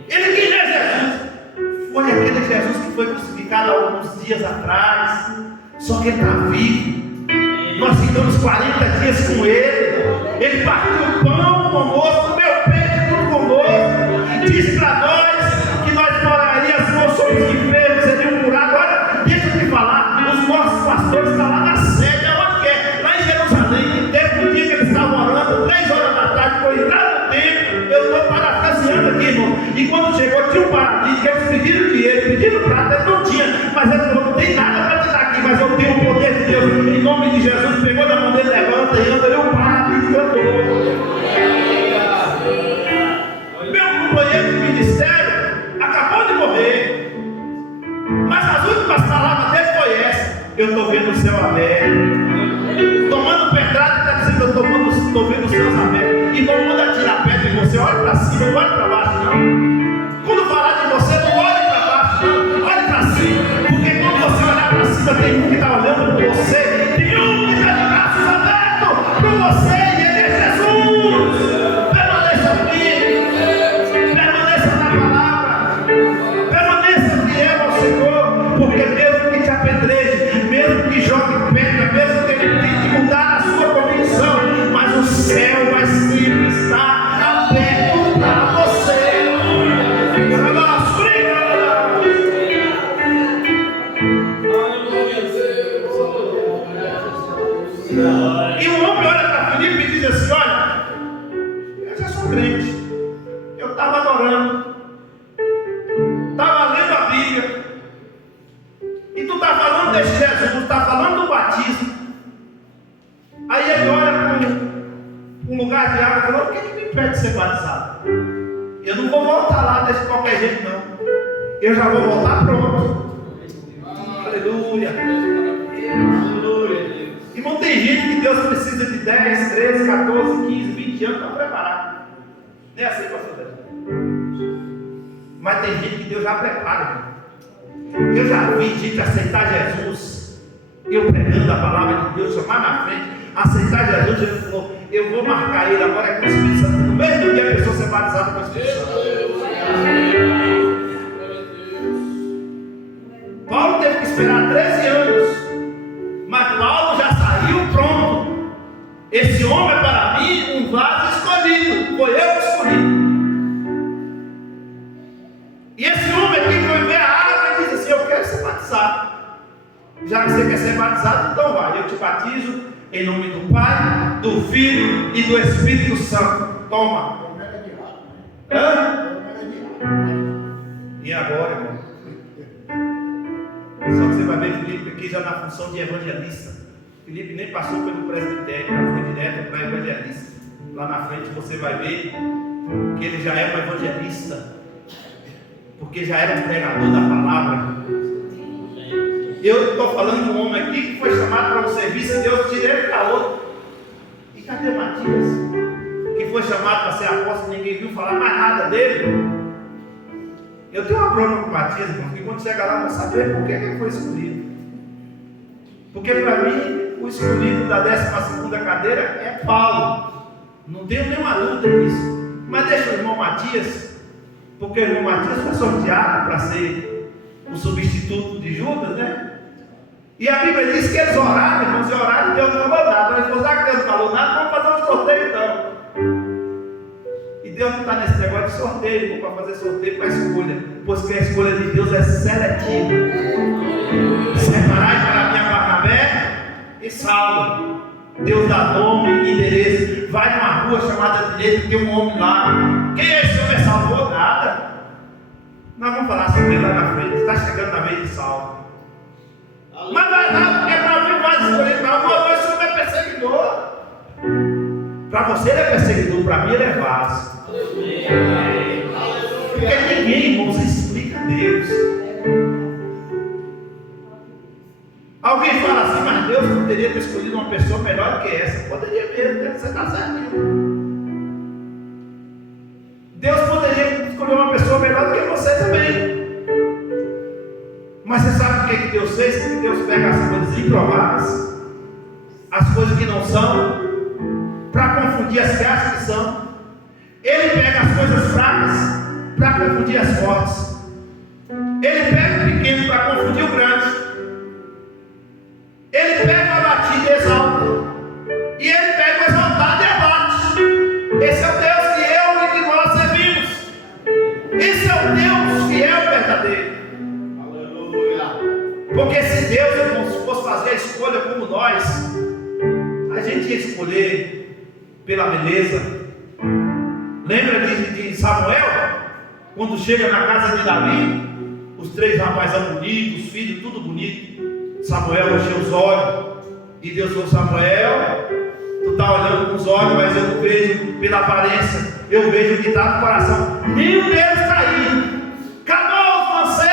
Ele quem é Jesus? Foi aquele Jesus que foi crucificado há alguns dias atrás. Só que ele está vivo. Nós ficamos 40 dias com ele. Ele partiu o pão conosco, o meu peito tudo conosco. Diz para nós que nós moraríamos, nós somos enfermos, seriam curados. Olha, deixa eu te falar. Os nossos pastores estão lá na sede, onde que é? Lá em Jerusalém. Teve um dia que eles estavam orando, 3 horas da tarde, foi entrar no templo. Eu estou parafraseando passeando aqui, irmão. E quando chegou, tinha um paralítico, eles pediram dinheiro, pediram prata, ele não tinha. Mas ele falou: não tem nada para te dar aqui, mas eu tenho o poder de Deus. Em nome de Jesus, pegou na mão dele, levanta e anda, ele o paralítico andou. Meu companheiro de ministério acabou de morrer, mas as últimas palavras dele foi essa: eu estou vendo o céu aberto, tomando pedrada, está dizendo: eu estou vendo os céus abertos. E não manda tirar pedra em você, olhe para cima, não olhe para baixo, não. Quando falar de você, não olhe para baixo, não, olhe para cima, porque quando você olhar para cima, tem um que está olhando por você, tem um que está de braços abertos para você, e ele é Jesus. Permaneça firme, permaneça na palavra, permaneça fiel ao Senhor, porque mesmo que te apedreje, mesmo que jogue pedra, mesmo que ele tente mudar a sua condição, mas o céu vai sempre estar aberto para você. E o homem olha para Filipe e diz assim: olha, eu já sou crente, eu estava adorando, estava lendo a Bíblia, e tu está falando desse Jesus, tu está falando do batismo. Aí ele olha para um lugar de água e fala: o que me impede de ser batizado? Eu não vou voltar lá de qualquer jeito, não. Eu já vou voltar pronto. Aleluia. Aleluia. Irmão, tem gente que Deus precisa de 10, 13, 14, 15, 20 anos para preparar. Não é assim, pastor Deus? Mas tem gente que Deus já prepara. Eu já vi gente aceitar Jesus, eu pregando a palavra de Deus, chamar na frente, aceitar Jesus. Jesus falou: eu vou marcar ele agora com o Espírito Santo. No mesmo dia a pessoa ser batizada com o Espírito Santo. Paulo teve que esperar 13 anos, mas Paulo já saiu pronto. Esse homem é para mim um vaso escolhido, foi eu que escolhi. E esse homem aqui foi ver a água e disse assim: eu quero ser batizado. Já que você quer ser batizado, então vai, eu te batizo em nome do Pai, do Filho e do Espírito Santo. Toma. Hã? E agora, irmão? Só que você vai ver Filipe aqui já na função de evangelista. Filipe nem passou pelo presbitério, já foi direto para evangelista. Lá na frente você vai ver que ele já é um evangelista, porque já era um pregador da palavra. Eu estou falando de um homem aqui que foi chamado para um serviço e Deus tirou ele para outro. E cadê Matias? Que foi chamado para ser apóstolo e ninguém viu falar mais nada dele. Eu tenho uma prova com o Matias, irmão, que quando chegar lá vai saber por que ele foi escolhido. Porque para mim, o escolhido da 12ª cadeira é Paulo. Não tenho nenhuma dúvida nisso. Mas deixa o irmão Matias, porque o irmão Matias foi sorteado para ser o substituto de Judas, né? E a Bíblia diz que eles oraram, irmãos, e oraram e Deus não falou nada. Eles falaram: que Deus não falou nada, vamos fazer um sorteio então. E Deus não está nesse negócio de sorteio, para fazer sorteio para escolha, pois que a escolha de Deus é seletiva. Separai para mim a Barnabé e Saulo. Deus dá nome e endereço. Vai numa rua chamada direita, tem um homem lá. Quem é esse homem? Salvou? Nada. Nós vamos falar sobre ele lá na frente. Está chegando na vez de Saulo. Mas vai dar, porque para mim vai escolher. Para esse homem é perseguidor. Para você ele é perseguidor, para mim ele é vaso. Porque ninguém, irmãos, explica Deus. Alguém fala assim: mas Deus poderia ter escolhido uma pessoa melhor do que essa. Poderia mesmo, você está certo. Deus poderia escolher uma pessoa melhor do que você também. Mas você sabe o que Deus fez? Que Deus pega as coisas improváveis, as coisas que não são, para confundir as que acham que são. Ele pega as coisas fracas para confundir as fortes. Ele pega o pequeno para confundir o grande. Ele pega o abatido e exalta. E ele pega o exaltado e abate. Esse é o Deus que eu e que nós servimos. Esse é o Deus fiel e verdadeiro. Aleluia. Porque se Deus, irmãos, fosse fazer a escolha como nós, a gente ia escolher pela beleza. Lembra de Samuel, quando chega na casa de Davi, os 3 rapazes bonitos, os filhos, tudo bonito. Samuel encheu os olhos e Deus falou: Samuel, tu está olhando com os olhos, mas eu não vejo pela aparência, eu vejo o que está no coração. Nenhum deles está aí. Acabou o conselho,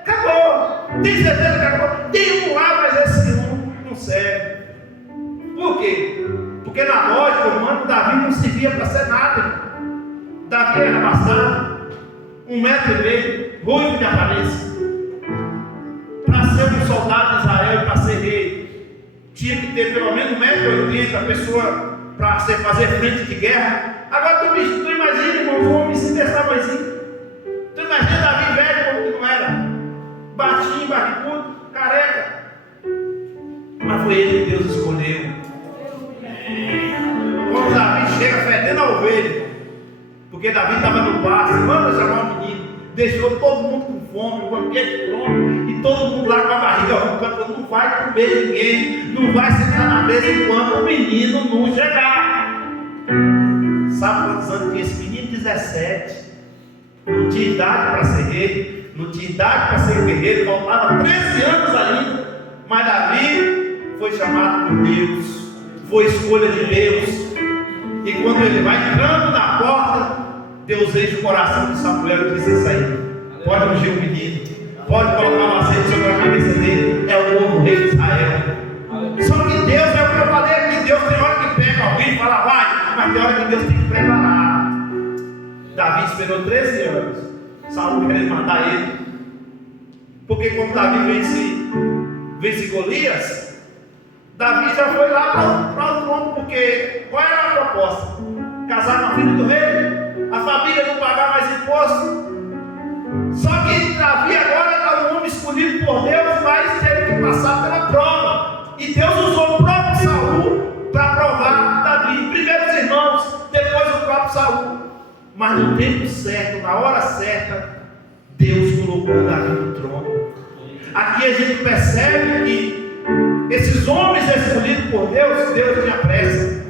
acabou. Tem certeza que acabou? Tem um lá, mas esse não serve. Por quê? Porque na lógica humana, Davi não servia para ser nada. Davi era bastardo, 1,5 metros, ruivo de aparência. Para ser um soldado de Israel e para ser rei, tinha que ter pelo menos 1,80 m, a pessoa para fazer frente de guerra. Agora tu imagina, irmão, um homem se desse tamanhozinho. Tu imagina Davi velho como que não era, baixinho, barrigudo, careca. Mas foi ele que Deus escolheu. Quando Davi chega fedendo a ovelha, porque Davi estava no pasto, vamos chamar o menino, deixou todo mundo com fome, o banquete pronto, e todo mundo lá com a barriga roncando, não vai comer ninguém, não vai sentar na mesa enquanto o menino não chegar. Sabe quantos anos tinha esse menino? 17. Não tinha idade para ser rei, não tinha idade para ser guerreiro, faltava 13 anos ainda. Mas Davi foi chamado por Deus, foi escolha de Deus. E quando ele vai entrando na porta, Deus enche o coração de Samuel e diz: isso aí, pode ungir o menino, pode colocar um azeite sobre a cabeça dele, é o novo rei de Israel. Só que Deus, é o que eu falei aqui, Deus tem hora que pega alguém e fala vai, mas tem hora que Deus tem que preparar. Davi esperou 13 anos, Saul querendo matar ele, porque quando Davi vence Golias, Davi já foi lá para o trono, porque qual era a proposta? Casar com a filha do rei, a família não pagar mais imposto. Só que Davi agora era um homem escolhido por Deus, mas teve que passar pela prova. E Deus usou o próprio Saul para provar Davi. Primeiro os irmãos, depois o próprio Saul. Mas no tempo certo, na hora certa, Deus colocou Davi no trono. Aqui a gente percebe que esses homens escolhidos por Deus, Deus tinha pressa.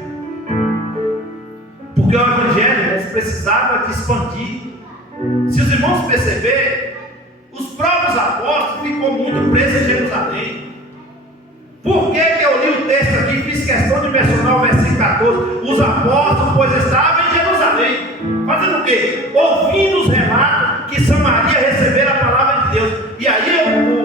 Porque o evangelho precisava de expandir. Se os irmãos perceberem, os próprios apóstolos ficou muito presos em Jerusalém. Por que eu li o texto aqui, fiz questão de mencionar o versículo 14? Os apóstolos, pois estavam em Jerusalém, fazendo o quê? Ouvindo os relatos que Samaria recebera a palavra de Deus. E aí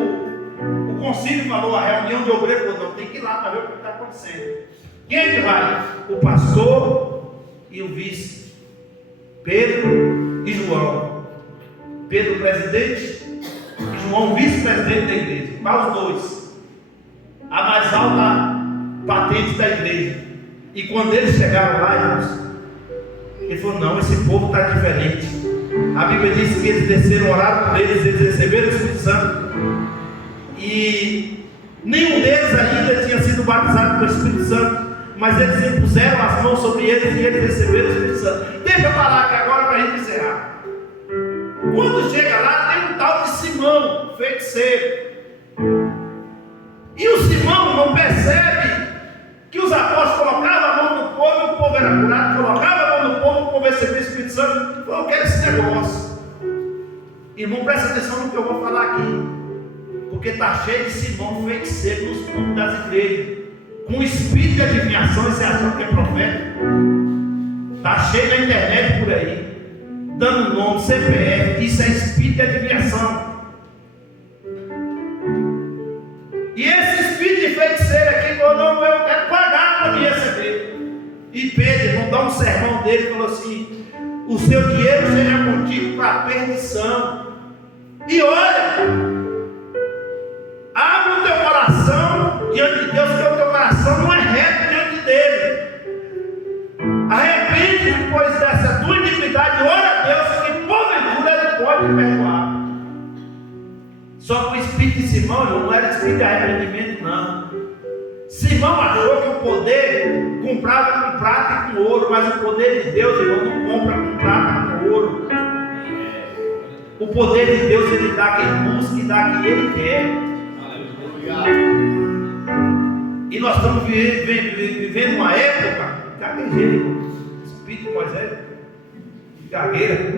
o concílio falou, a reunião de obreiros falou: não, tem que ir lá para ver o que está acontecendo. Quem é que vai? O pastor e o vice, Pedro e João. Pedro presidente e João vice-presidente da igreja. Para os dois, a mais alta patente da igreja. E quando eles chegaram lá, irmãos, ele falou: não, esse povo está diferente. A Bíblia diz que eles desceram, oraram por eles, eles receberam o Espírito Santo. E nenhum deles ainda tinha sido batizado pelo Espírito Santo, mas eles impuseram as mãos sobre eles e eles receberam o Espírito Santo. Deixa eu falar aqui agora para a gente encerrar. Quando chega lá, tem um tal de Simão, feiticeiro. E o Simão não percebe que os apóstolos colocavam a mão no povo e o povo era curado, colocavam a mão no povo e o povo recebia o Espírito Santo. Eu quero esse negócio. Irmão, presta atenção no que eu vou falar aqui, porque está cheio de Simão feiticeiro nos fundos das igrejas, com espírito de adivinhação, e você acha que é profeta. Está cheio na internet por aí, dando nome, CPF, isso é espírito de adivinhação. E esse espírito de feiticeiro aqui falou: não, eu quero pagar para me receber. E Pedro, vamos dar um sermão dele, falou assim: o seu dinheiro seja contigo para a perdição. E olha, abre o teu coração diante de Deus, porque o teu coração não é reto diante dele. Arrepende-te, pois, dessa tua iniquidade, ora a Deus, que porventura ele pode perdoar. Só que o espírito de Simão não era espírito de arrependimento, não. Simão achou que o poder comprava com prata e com ouro, mas o poder de Deus, irmão, não compra com prata e com ouro. O poder de Deus, ele dá quem busca e dá quem ele quer. E nós estamos vivendo uma época, gaguejei, espírito de Moisés, gagueira.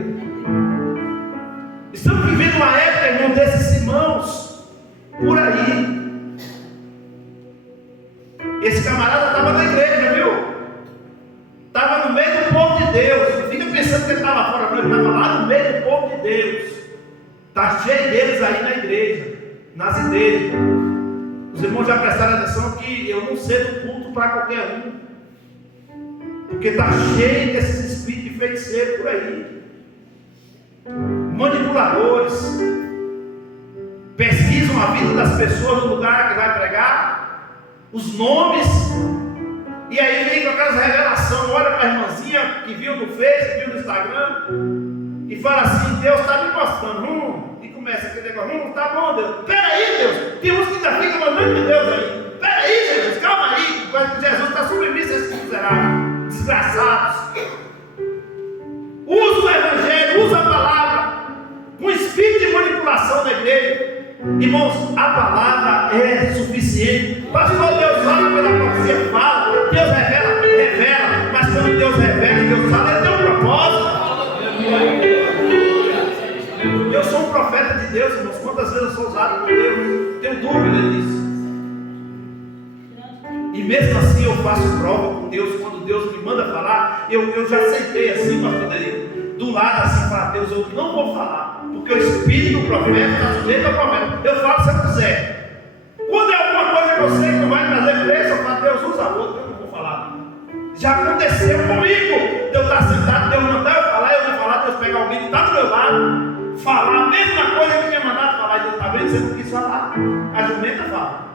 Estamos vivendo uma época, irmão, desses irmãos por aí. Esse camarada estava na igreja, viu? Estava no meio do povo de Deus. Não fica pensando que ele estava fora, não. Ele estava lá no meio do povo de Deus. Está cheio deles aí na igreja, nas igrejas. Os irmãos já prestaram atenção que eu não cedo culto para qualquer um, porque está cheio desses espíritos de feiticeiro por aí, manipuladores, pesquisam a vida das pessoas no lugar que vai pregar, os nomes, e aí vem com aquelas revelações. Olha para a irmãzinha que viu no Face, viu no Instagram, e fala assim: Deus está me mostrando. E começa aquele negócio: tá bom, Deus. Peraí, Deus. Tem uns que ainda ficam mandando de Deus aí. Peraí, Jesus, calma aí. Jesus está submisso a esses miseráveis, desgraçados. Usa o Evangelho, usa a palavra, com espírito de manipulação da igreja. Irmãos, a palavra é suficiente. Pastor, Deus fala pela profecia, fala. Deus revela. Mas quando Deus revela e Deus fala, Ele tem um propósito. Eu sou um profeta de Deus, irmãos. Quantas vezes eu sou usado por Deus? Tenho dúvida disso. E mesmo assim eu faço prova com Deus. Quando Deus me manda falar, eu já aceitei assim, pastor Derico, do lado assim, falar: Deus, eu não vou falar, porque o espírito do profeta está sujeito ao profeta. Eu falo se eu quiser. Quando é alguma coisa que eu sei que não vai trazer preço, eu falo: Deus, usa outro, eu não vou falar. Já aconteceu comigo. Deus está sentado, Deus mandar eu falar, eu não falar. Deus pegar alguém que está do meu lado, falar a mesma coisa que tinha mandado falar. Deus está vendo? Você não quis falar. A jumenta fala.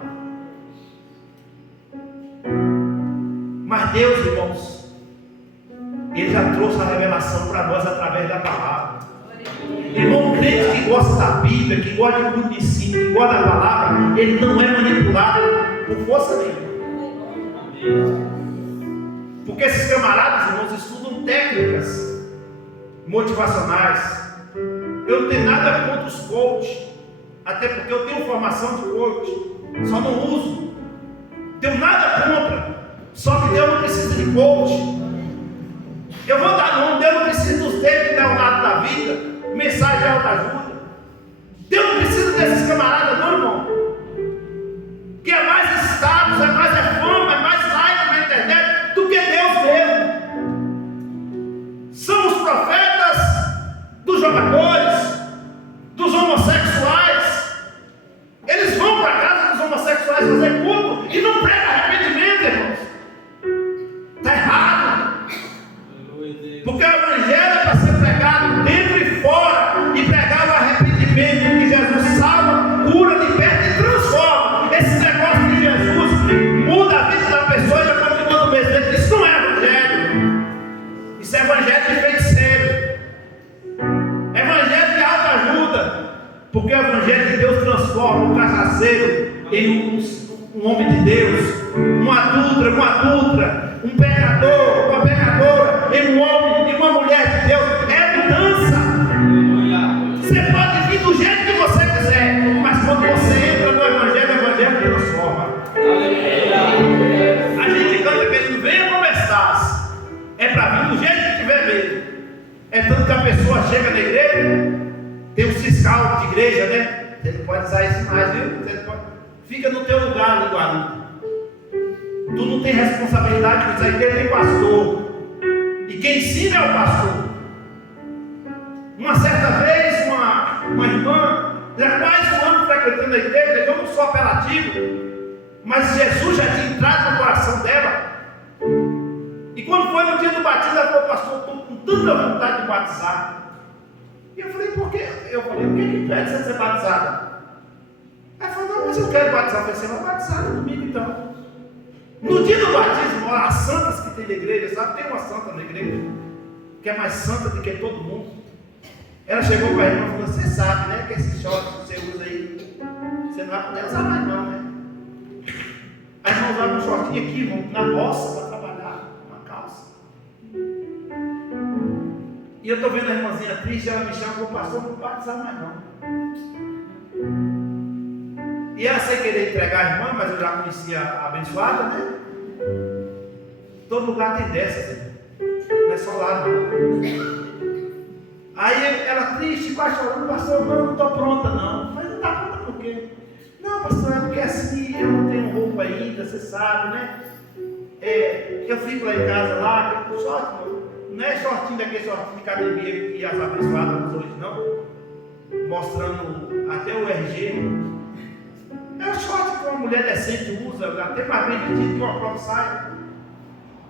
Mas Deus, irmãos, Ele já trouxe a revelação para nós através da palavra. Irmão, crente que gosta da Bíblia, que gosta de tudo de ensino, que gosta da palavra, ele não é manipulado por força nenhuma. Porque esses camaradas, irmãos, estudam técnicas motivacionais. Eu não tenho nada contra os coaches, até porque eu tenho formação de coach, só não uso. Tenho nada contra. Só que Deus não precisa de coach. Eu vou dar nome: Deus não precisa dos textos de Leonardo da vida, mensagem de alta ajuda. Deus não precisa desses camaradas, não, irmão. Que é mais status, é mais fama, é mais like na internet do que Deus mesmo. São os profetas dos jogadores, dos homossexuais. Eles vão para a casa dos homossexuais fazer culto e não pregam arrependimento, irmãos. Está errado. Porque o Evangelho é para ser pregado dentro e fora, e pregar o arrependimento, que Jesus salva, cura, liberta e transforma. Esse negócio de Jesus muda a vida da pessoa e já continua no mesmo. Isso não é Evangelho. Isso é Evangelho de feiticeiro, Evangelho de autoajuda. Porque o Evangelho de Deus transforma um cachaceiro em um homem de Deus, uma adulta, um pecador, uma pecadora, em um homem e uma mulher de Deus. É mudança. Você pode vir do jeito que você quiser, mas quando você entra no Evangelho, o Evangelho transforma. A gente canta que ele não venha como estás. É para vir do jeito que tiver mesmo. É tanto que a pessoa chega na igreja, tem um fiscal de igreja, né? Você não pode usar isso mais, viu? Você não pode. Fica no teu lugar, ali, Guarulhos. Tu não tem responsabilidade com isso aí, tem pastor. E quem ensina é o pastor. Uma certa vez, uma irmã, já quase um ano frequentando a igreja, eu não sou apelativo, mas Jesus já tinha entrado no coração dela. E quando foi no dia do batismo, ela falou: pastor, estou com tanta vontade de batizar. E eu falei: por quê? Eu falei: o que impede você de ser batizado? Ela falou: não, mas eu quero batizar. Eu falei: você vai batizar no domingo então. No dia do batismo, as santas que tem na igreja, sabe? Tem uma santa na igreja que é mais santa do que todo mundo. Ela chegou para a irmã e falou: você sabe, né? Que esse short que você usa aí, você não vai poder usar mais não, né? A irmã usava um shortinho aqui, irmão, na roça para trabalhar, uma calça. E eu estou vendo a irmãzinha triste, ela me chama: o pastor não vou batizar mais não. E ela sem querer entregar a irmã, mas eu já conhecia a abençoada, né? Todo lugar tem dessas, não é só lá não. Aí ela triste, quase chorando, pastor, não estou pronta não. Mas não está pronta por quê? Não, pastor, é porque assim eu não tenho roupa ainda, você sabe, né? Eu fico lá em casa, lá, com short, não é shortinho daquele shortinho de academia que as abençoadas usam hoje, não. Mostrando até o RG. É o short que uma mulher decente usa, até mais bem vestido que uma própria saia.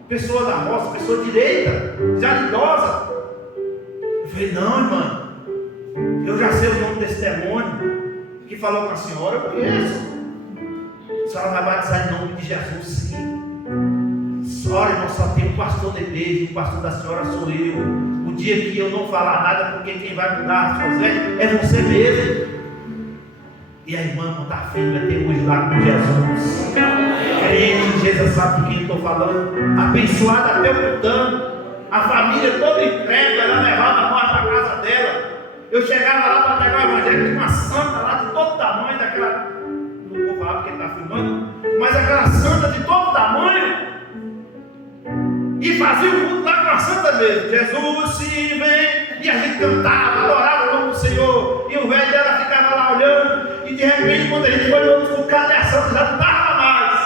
Pessoa da roça, pessoa direita, já idosa. Eu falei, não, irmã, eu já sei o nome desse demônio que falou com a senhora, eu conheço. A senhora vai batizar em nome de Jesus, sim. Senhora, irmão, só tem um pastor da igreja, o pastor da senhora sou eu. O dia que eu não falar nada, porque quem vai mudar as suas vestes é você mesmo. E a irmã não está firme até hoje lá com Jesus. Crente, Jesus sabe do que eu estou falando. Abençoada até o putano. A família toda entrega, ela levava a morte para a casa dela. Eu chegava lá para pegar o evangelho, tinha uma santa lá de todo tamanho, daquela. Não vou falar porque ele está filmando, mas aquela santa de todo tamanho. E fazia o culto lá com a santa mesmo. Jesus se vem. E a gente cantava, adorava o nome do Senhor. E o velho dela ficava lá olhando. E de repente, quando a gente foi no outro cadê a santa? Já não estava mais.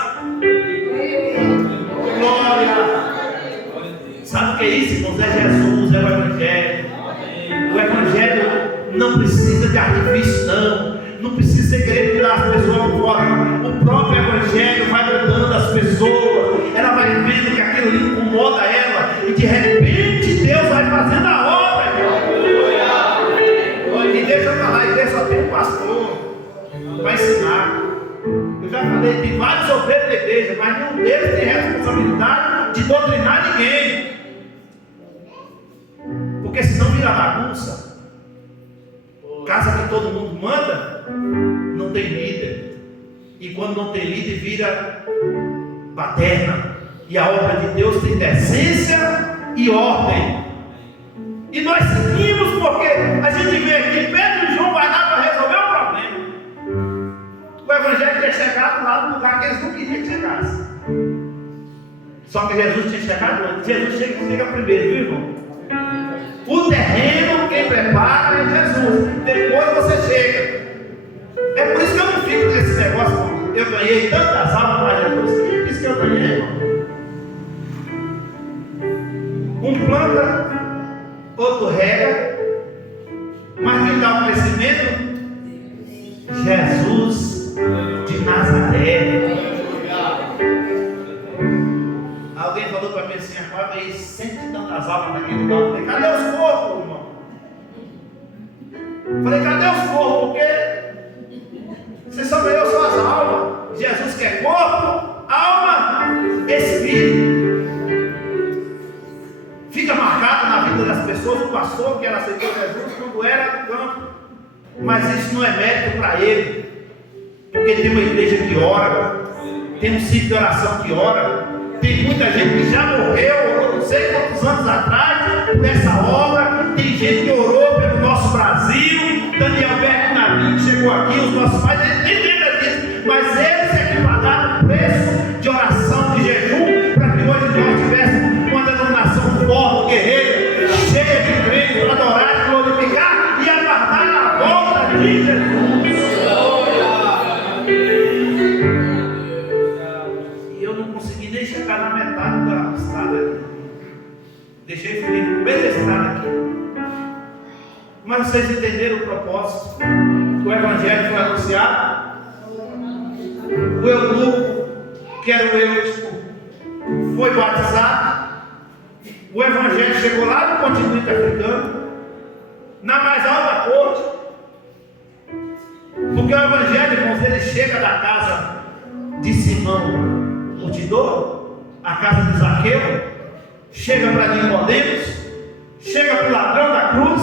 Glória. Sabe o que é isso, irmãos? É Jesus, é o Evangelho. O Evangelho não precisa de artifício, não. Não precisa querer tirar as pessoas fora. O próprio Evangelho vai mudando as pessoas. Ela vai vendo que aquilo ali incomoda ela. E de repente Deus vai fazendo a obra. E deixa eu falar, a igreja só tem um pastor para ensinar. Eu já falei, tem vários obreiros da igreja, mas nenhum deles tem responsabilidade de doutrinar ninguém. Porque senão vira bagunça. Casa que todo mundo manda, não tem líder. E quando não tem líder, vira baderna. E a obra de Deus tem decência e ordem. E nós seguimos porque a gente vê aqui, Pedro e João vai dar para resolver o problema. O Evangelho tinha chegado lá no lugar que eles não queriam que chegasse. Só que Jesus tinha chegado antes. Jesus chega primeiro, viu, irmão? O terreno, quem prepara é Jesus. Depois você chega. É por isso que eu não fico nesse negócio. Eu ganhei tantas almas para Jesus. Quem disse que eu ganhei, irmão? Um planta, outro rega. Mas quem dá o crescimento? Jesus de Nazaré. Alguém falou para mim assim, agora veio 100 e tantas almas naquele lugar. Eu falei, cadê os corpos, irmão? Eu falei, cadê os corpos? Porque você só ganhou suas almas. Jesus quer corpo, alma, espírito. Fica marcado na vida das pessoas o pastor que ela aceitou Jesus quando era no campo. Mas isso não é mérito para ele. Porque tem uma igreja que ora, tem um ciclo de oração que ora. Tem muita gente que já morreu, não sei quantos anos atrás, por essa obra. Tem gente que orou pelo nosso Brasil. Daniel Berto Navinho chegou aqui, os nossos pais, nem lembra disso. Mas eles é que pagaram o preço de oração, de jejum, para que hoje nós tivéssemos uma denominação forte, guerreira, cheia de crentes, para adorar, glorificar e aguardar a volta de Jesus. Chegar na metade da estrada aqui. Deixei o Felipe no meio da estrada aqui. Mas vocês entenderam o propósito? O Evangelho foi anunciado. O eunuco, que era o Eutico, foi batizado. O Evangelho chegou lá no continente africano, na mais alta corte. Porque o Evangelho, irmãos, ele chega da casa de Simão Curtidor, a casa de Zaqueu, chega para Nicodemos, chega para o ladrão da cruz.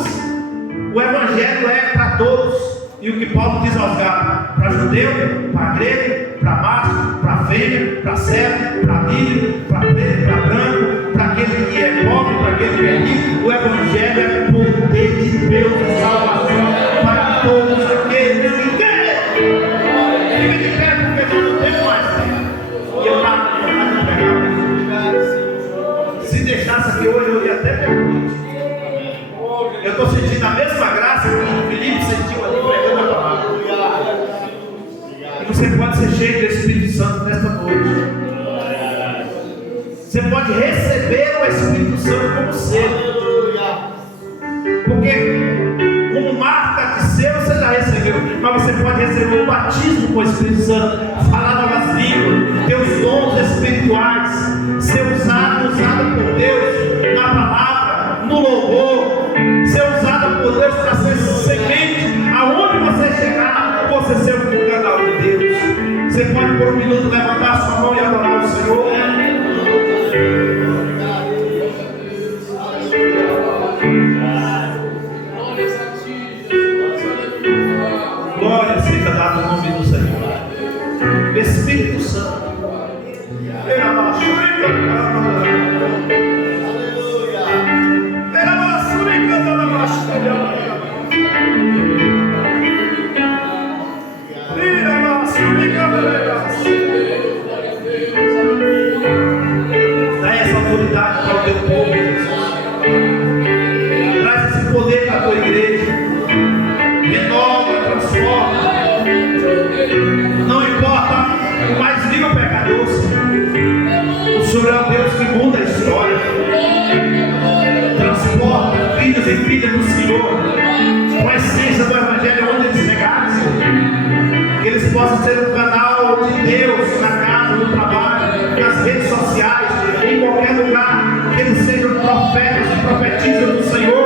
O Evangelho é para todos. E o que Paulo diz aos Gálatas: para judeu, para grego, para macho, para fêmea, para cego, para livre, para preto, para branco, para aquele que é pobre, para aquele que é rico. O Evangelho é o poder de Deus de salvação para todos aqueles que querem. Fica de pé porque nós não temos mais tempo. E eu estava se deixasse aqui hoje, eu ia até perguntar. Eu estou sentindo sentindo a mesma graça que Filipe sentiu ali pregando a palavra. E você pode ser cheio do Espírito Santo nesta noite. Você pode receber o Espírito Santo como seu. Porque como marca de seu você já recebeu, mas você pode receber o batismo com o Espírito Santo, falar novas línguas, ter os dons espirituais, ser usado por Deus na palavra, no louvor, ser usado por Deus para ser semente, aonde você chegar, você ser um canal de Deus. Você pode por um minuto levantar sua mão e adorar o Senhor. Glória seja dada no nome do Senhor. Espírito Santo. Dá essa autoridade para o teu povo, Jesus. Traz esse poder para a tua igreja. Renova, transforma. Não importa o mais vil pecador, o Senhor é um Deus que muda a história. Transporta filhos e filhas do Senhor com a essência do Evangelho onde eles chegarem. Que eles possam ser um canal de Deus na casa, no trabalho, nas redes sociais, em qualquer lugar. Que eles sejam profetas e profetizas do Senhor,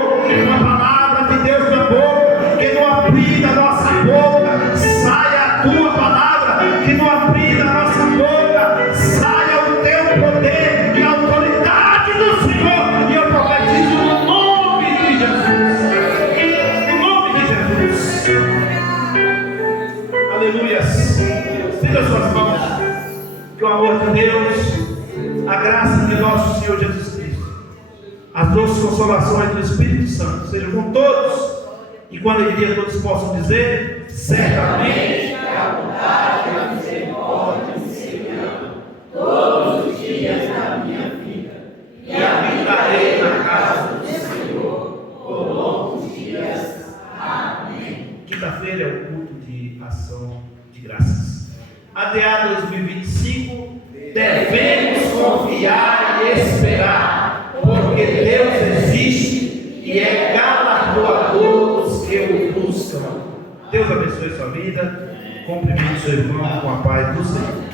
uma palavra de Deus na boca, que não abrir da nossa boca saia a tua palavra, que não abrir da nossa boca saia o teu poder e a autoridade do Senhor. E eu profetizo no nome de Jesus. No nome de Jesus. Aleluias. Estenda suas mãos. Que o amor de Deus, a graça de nosso Senhor Jesus Cristo, as doces consolações do Espírito Santo sejam com todos. E com alegria todos possam dizer: certamente a vontade e a misericórdia me seguirão todos os dias da minha vida, e habitarei na casa do Senhor por longos dias. Amém. Quinta-feira é o culto de ação de graças. ADA 2025, devemos confiar e esperar, porque Deus existe e é galardoador dos que o buscam. Deus abençoe sua vida. Cumprimente seu irmão com a paz do Senhor.